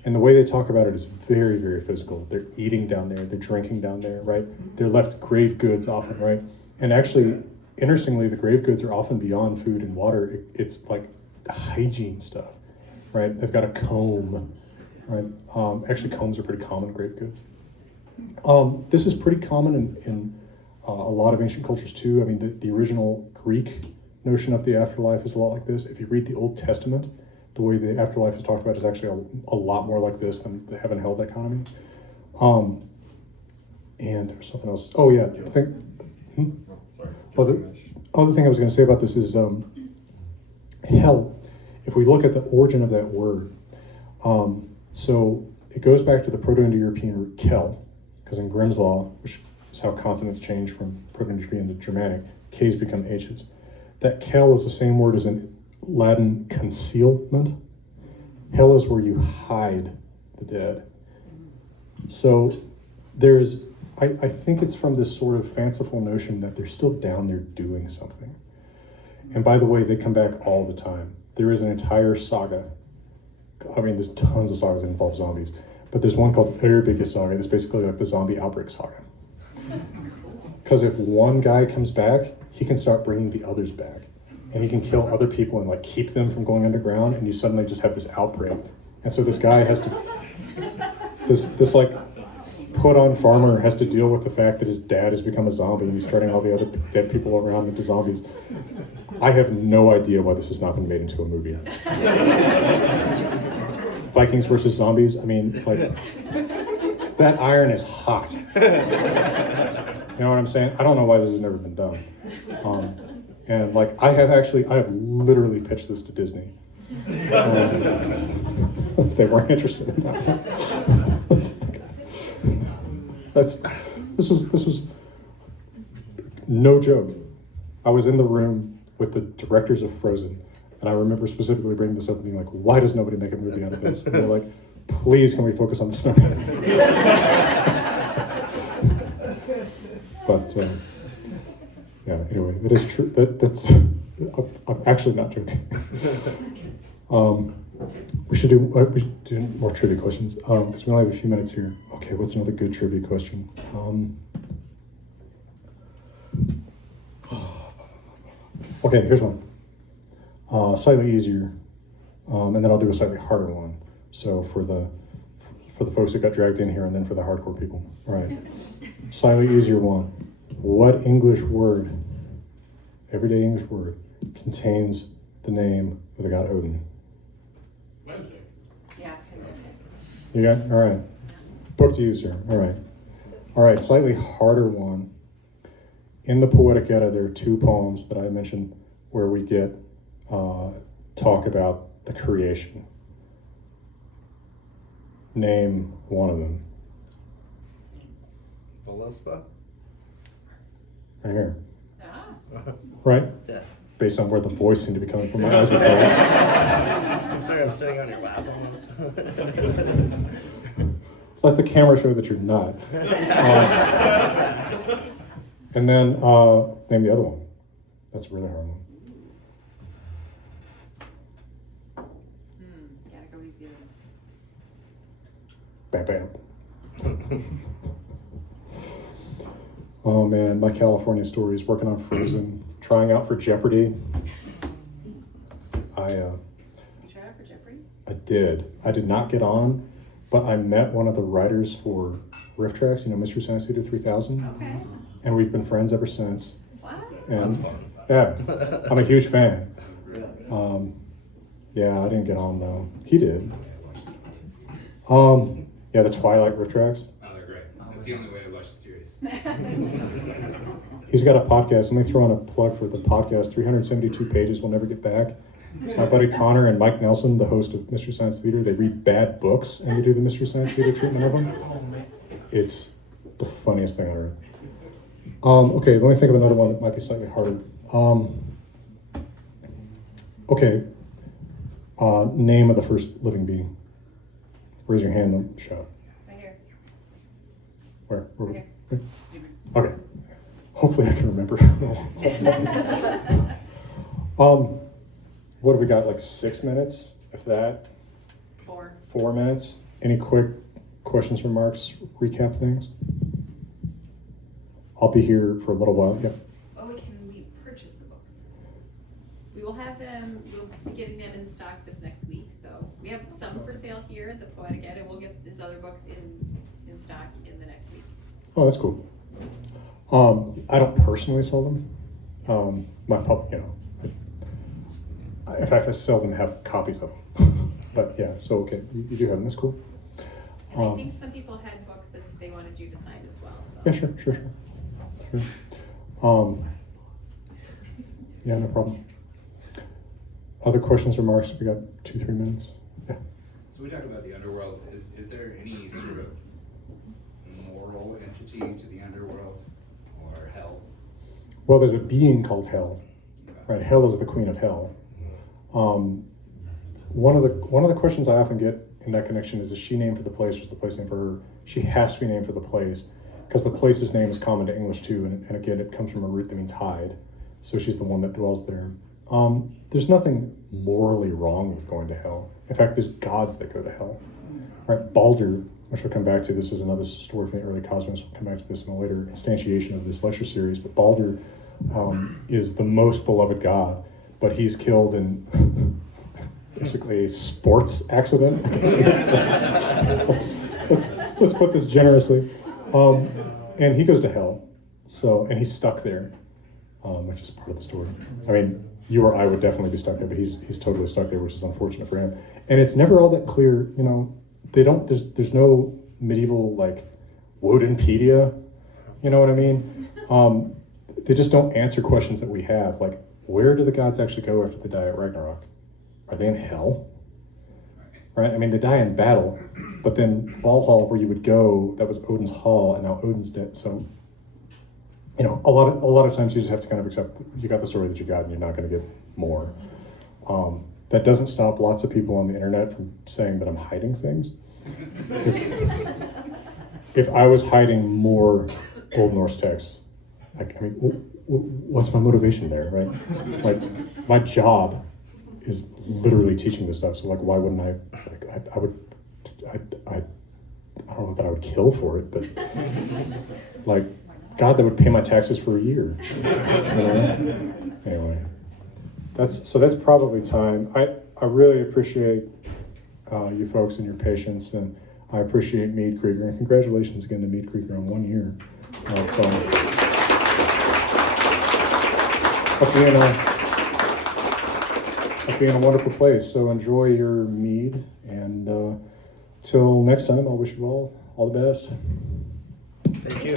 And the way they talk about it is very, very physical. They're eating down there, they're drinking down there, right? They're left grave goods often, right? And actually, interestingly, the grave goods are often beyond food and water. It's like hygiene stuff, right? They've got a comb, right? Actually, combs are pretty common in grave goods. This is pretty common in a lot of ancient cultures too. I mean, the original Greek notion of the afterlife is a lot like this. If you read the Old Testament, the way the afterlife is talked about is actually a lot more like this than the heaven hell dichotomy. And there's something else. Oh yeah, I think. Well, the other thing I was going to say about this is hell. If we look at the origin of that word, so it goes back to the Proto-Indo-European root kel, because in Grimm's Law, which is how consonants change from Proto-Indo-European to Germanic, K's become H's. That kel is the same word as in Latin concealment. Hell is where you hide the dead. So there's, I think it's from this sort of fanciful notion that they're still down there doing something. And by the way, they come back all the time. There is an entire saga. I mean, there's tons of sagas that involve zombies, but there's one called Eyrbyggja Saga that's basically like the zombie outbreak saga. Because if one guy comes back, he can start bringing the others back. And he can kill other people and like keep them from going underground, and you suddenly just have this outbreak. And so this guy has to, this like put on farmer has to deal with the fact that his dad has become a zombie and he's turning all the other dead people around into zombies. I have no idea why this has not been made into a movie. Vikings versus zombies, I mean, like, that iron is hot. You know what I'm saying? I don't know why this has never been done. And like, I have literally pitched this to Disney. They weren't interested in that one. This was no joke. I was in the room with the directors of Frozen, and I remember specifically bringing this up and being like, why does nobody make a movie out of this? And they're like, please, can we focus on the snow? But yeah, anyway, it is true. That's I'm actually not joking. We should do more trivia questions because we only have a few minutes here. Okay, what's another good trivia question? Okay, here's one. Slightly easier, and then I'll do a slightly harder one. So for the folks that got dragged in here, and then for the hardcore people. All right, slightly easier one. What English word, everyday English word, contains the name of the god Odin? Yeah. You got? All right. Book to you, sir. All right. All right, slightly harder one. In the Poetic Edda, there are two poems that I mentioned where we get talk about the creation. Name one of them. Voluspa? Right here. Ah. Right? Yeah. Based on where the voice seemed to be coming from. My eyes were closed. Sorry, I'm sitting on your lap almost. Let the camera show that you're not. And then name the other one. That's a really hard one. Gotta go easy. Bam, bam. Oh man, my California stories, working on Frozen, trying out for Jeopardy. You try out for Jeopardy? I did. I did not get on, but I met one of the writers for Riff Tracks, Mystery Science Theater 3000. Okay. And we've been friends ever since. What? And, That's fun. Yeah, I'm a huge fan. Yeah, I didn't get on though. He did. Yeah, the Twilight Riff Tracks. Oh, they're great. That's the only way I watch the series. He's got a podcast. Let me throw in a plug for the podcast. 372 pages. We'll never get back. It's my buddy Connor and Mike Nelson, the host of Mystery Science Theater. They read bad books and they do the Mystery Science Theater treatment of them. It's the funniest thing on earth. Okay, let me think of another one that might be slightly harder. Okay, name of the first living being. Raise your hand and shout. Right here. Where? Right Where? Okay. Hopefully I can remember. What have we got, like 6 minutes, if that? 4. 4 minutes? Any quick questions, remarks, recap things? I'll be here for a little while, yeah. Oh, can we purchase the books? We will have them, we'll be getting them in stock this next week, so we have some for sale here at the Poetic Ed, and we'll get these other books in stock in the next week. Oh, that's cool. I don't personally sell them. My pub, you know, in fact, I seldom have copies of them. But yeah, so okay, you do have them. That's cool. And I think some people had books that they wanted you to sign as well, so. Yeah, sure. Yeah, no problem. Other questions, remarks? We got 2-3 minutes. Yeah. So we talked about the underworld. Is there any sort of moral entity to the underworld or hell? Well, there's a being called Hell. Right, Hell is the queen of hell. One of the questions I often get in that connection is she named for the place? Was the place named for her? She has to be named for the place because the place's name is common to English too, and again, it comes from a root that means hide. So she's the one that dwells there. There's nothing morally wrong with going to hell. In fact, there's gods that go to hell. Right, Baldur, which we'll come back to. This is another story from the early cosmos. We'll come back to this in a later instantiation of this lecture series. But Baldur is the most beloved god, but he's killed in basically a sports accident. let's put this generously. And he goes to hell. So, and he's stuck there, which is part of the story. I mean, you or I would definitely be stuck there, but he's totally stuck there, which is unfortunate for him. And it's never all that clear, you know. There's no medieval like Wodenpedia, you know what I mean? They just don't answer questions that we have, like where do the gods actually go after they die at Ragnarok? Are they in hell? Right? I mean, they die in battle, but then Valhall, where you would go, that was Odin's hall, and now Odin's dead. So, you know, a lot of times you just have to kind of accept you got the story that you got, and you're not going to get more. That doesn't stop lots of people on the internet from saying that I'm hiding things. If I was hiding more Old Norse texts, like, I mean, what's my motivation there, right? Like, my job is literally teaching this stuff. So, like, why wouldn't I? Like, I don't know that I would kill for it, but like, God, that would pay my taxes for a year. You know? Anyway, that's probably time. I really appreciate you folks and your patience, and I appreciate Meadkrieger, and congratulations again to Meadkrieger on 1 year of being a wonderful place. So enjoy your mead, and till next time, I wish you all the best. Thank you.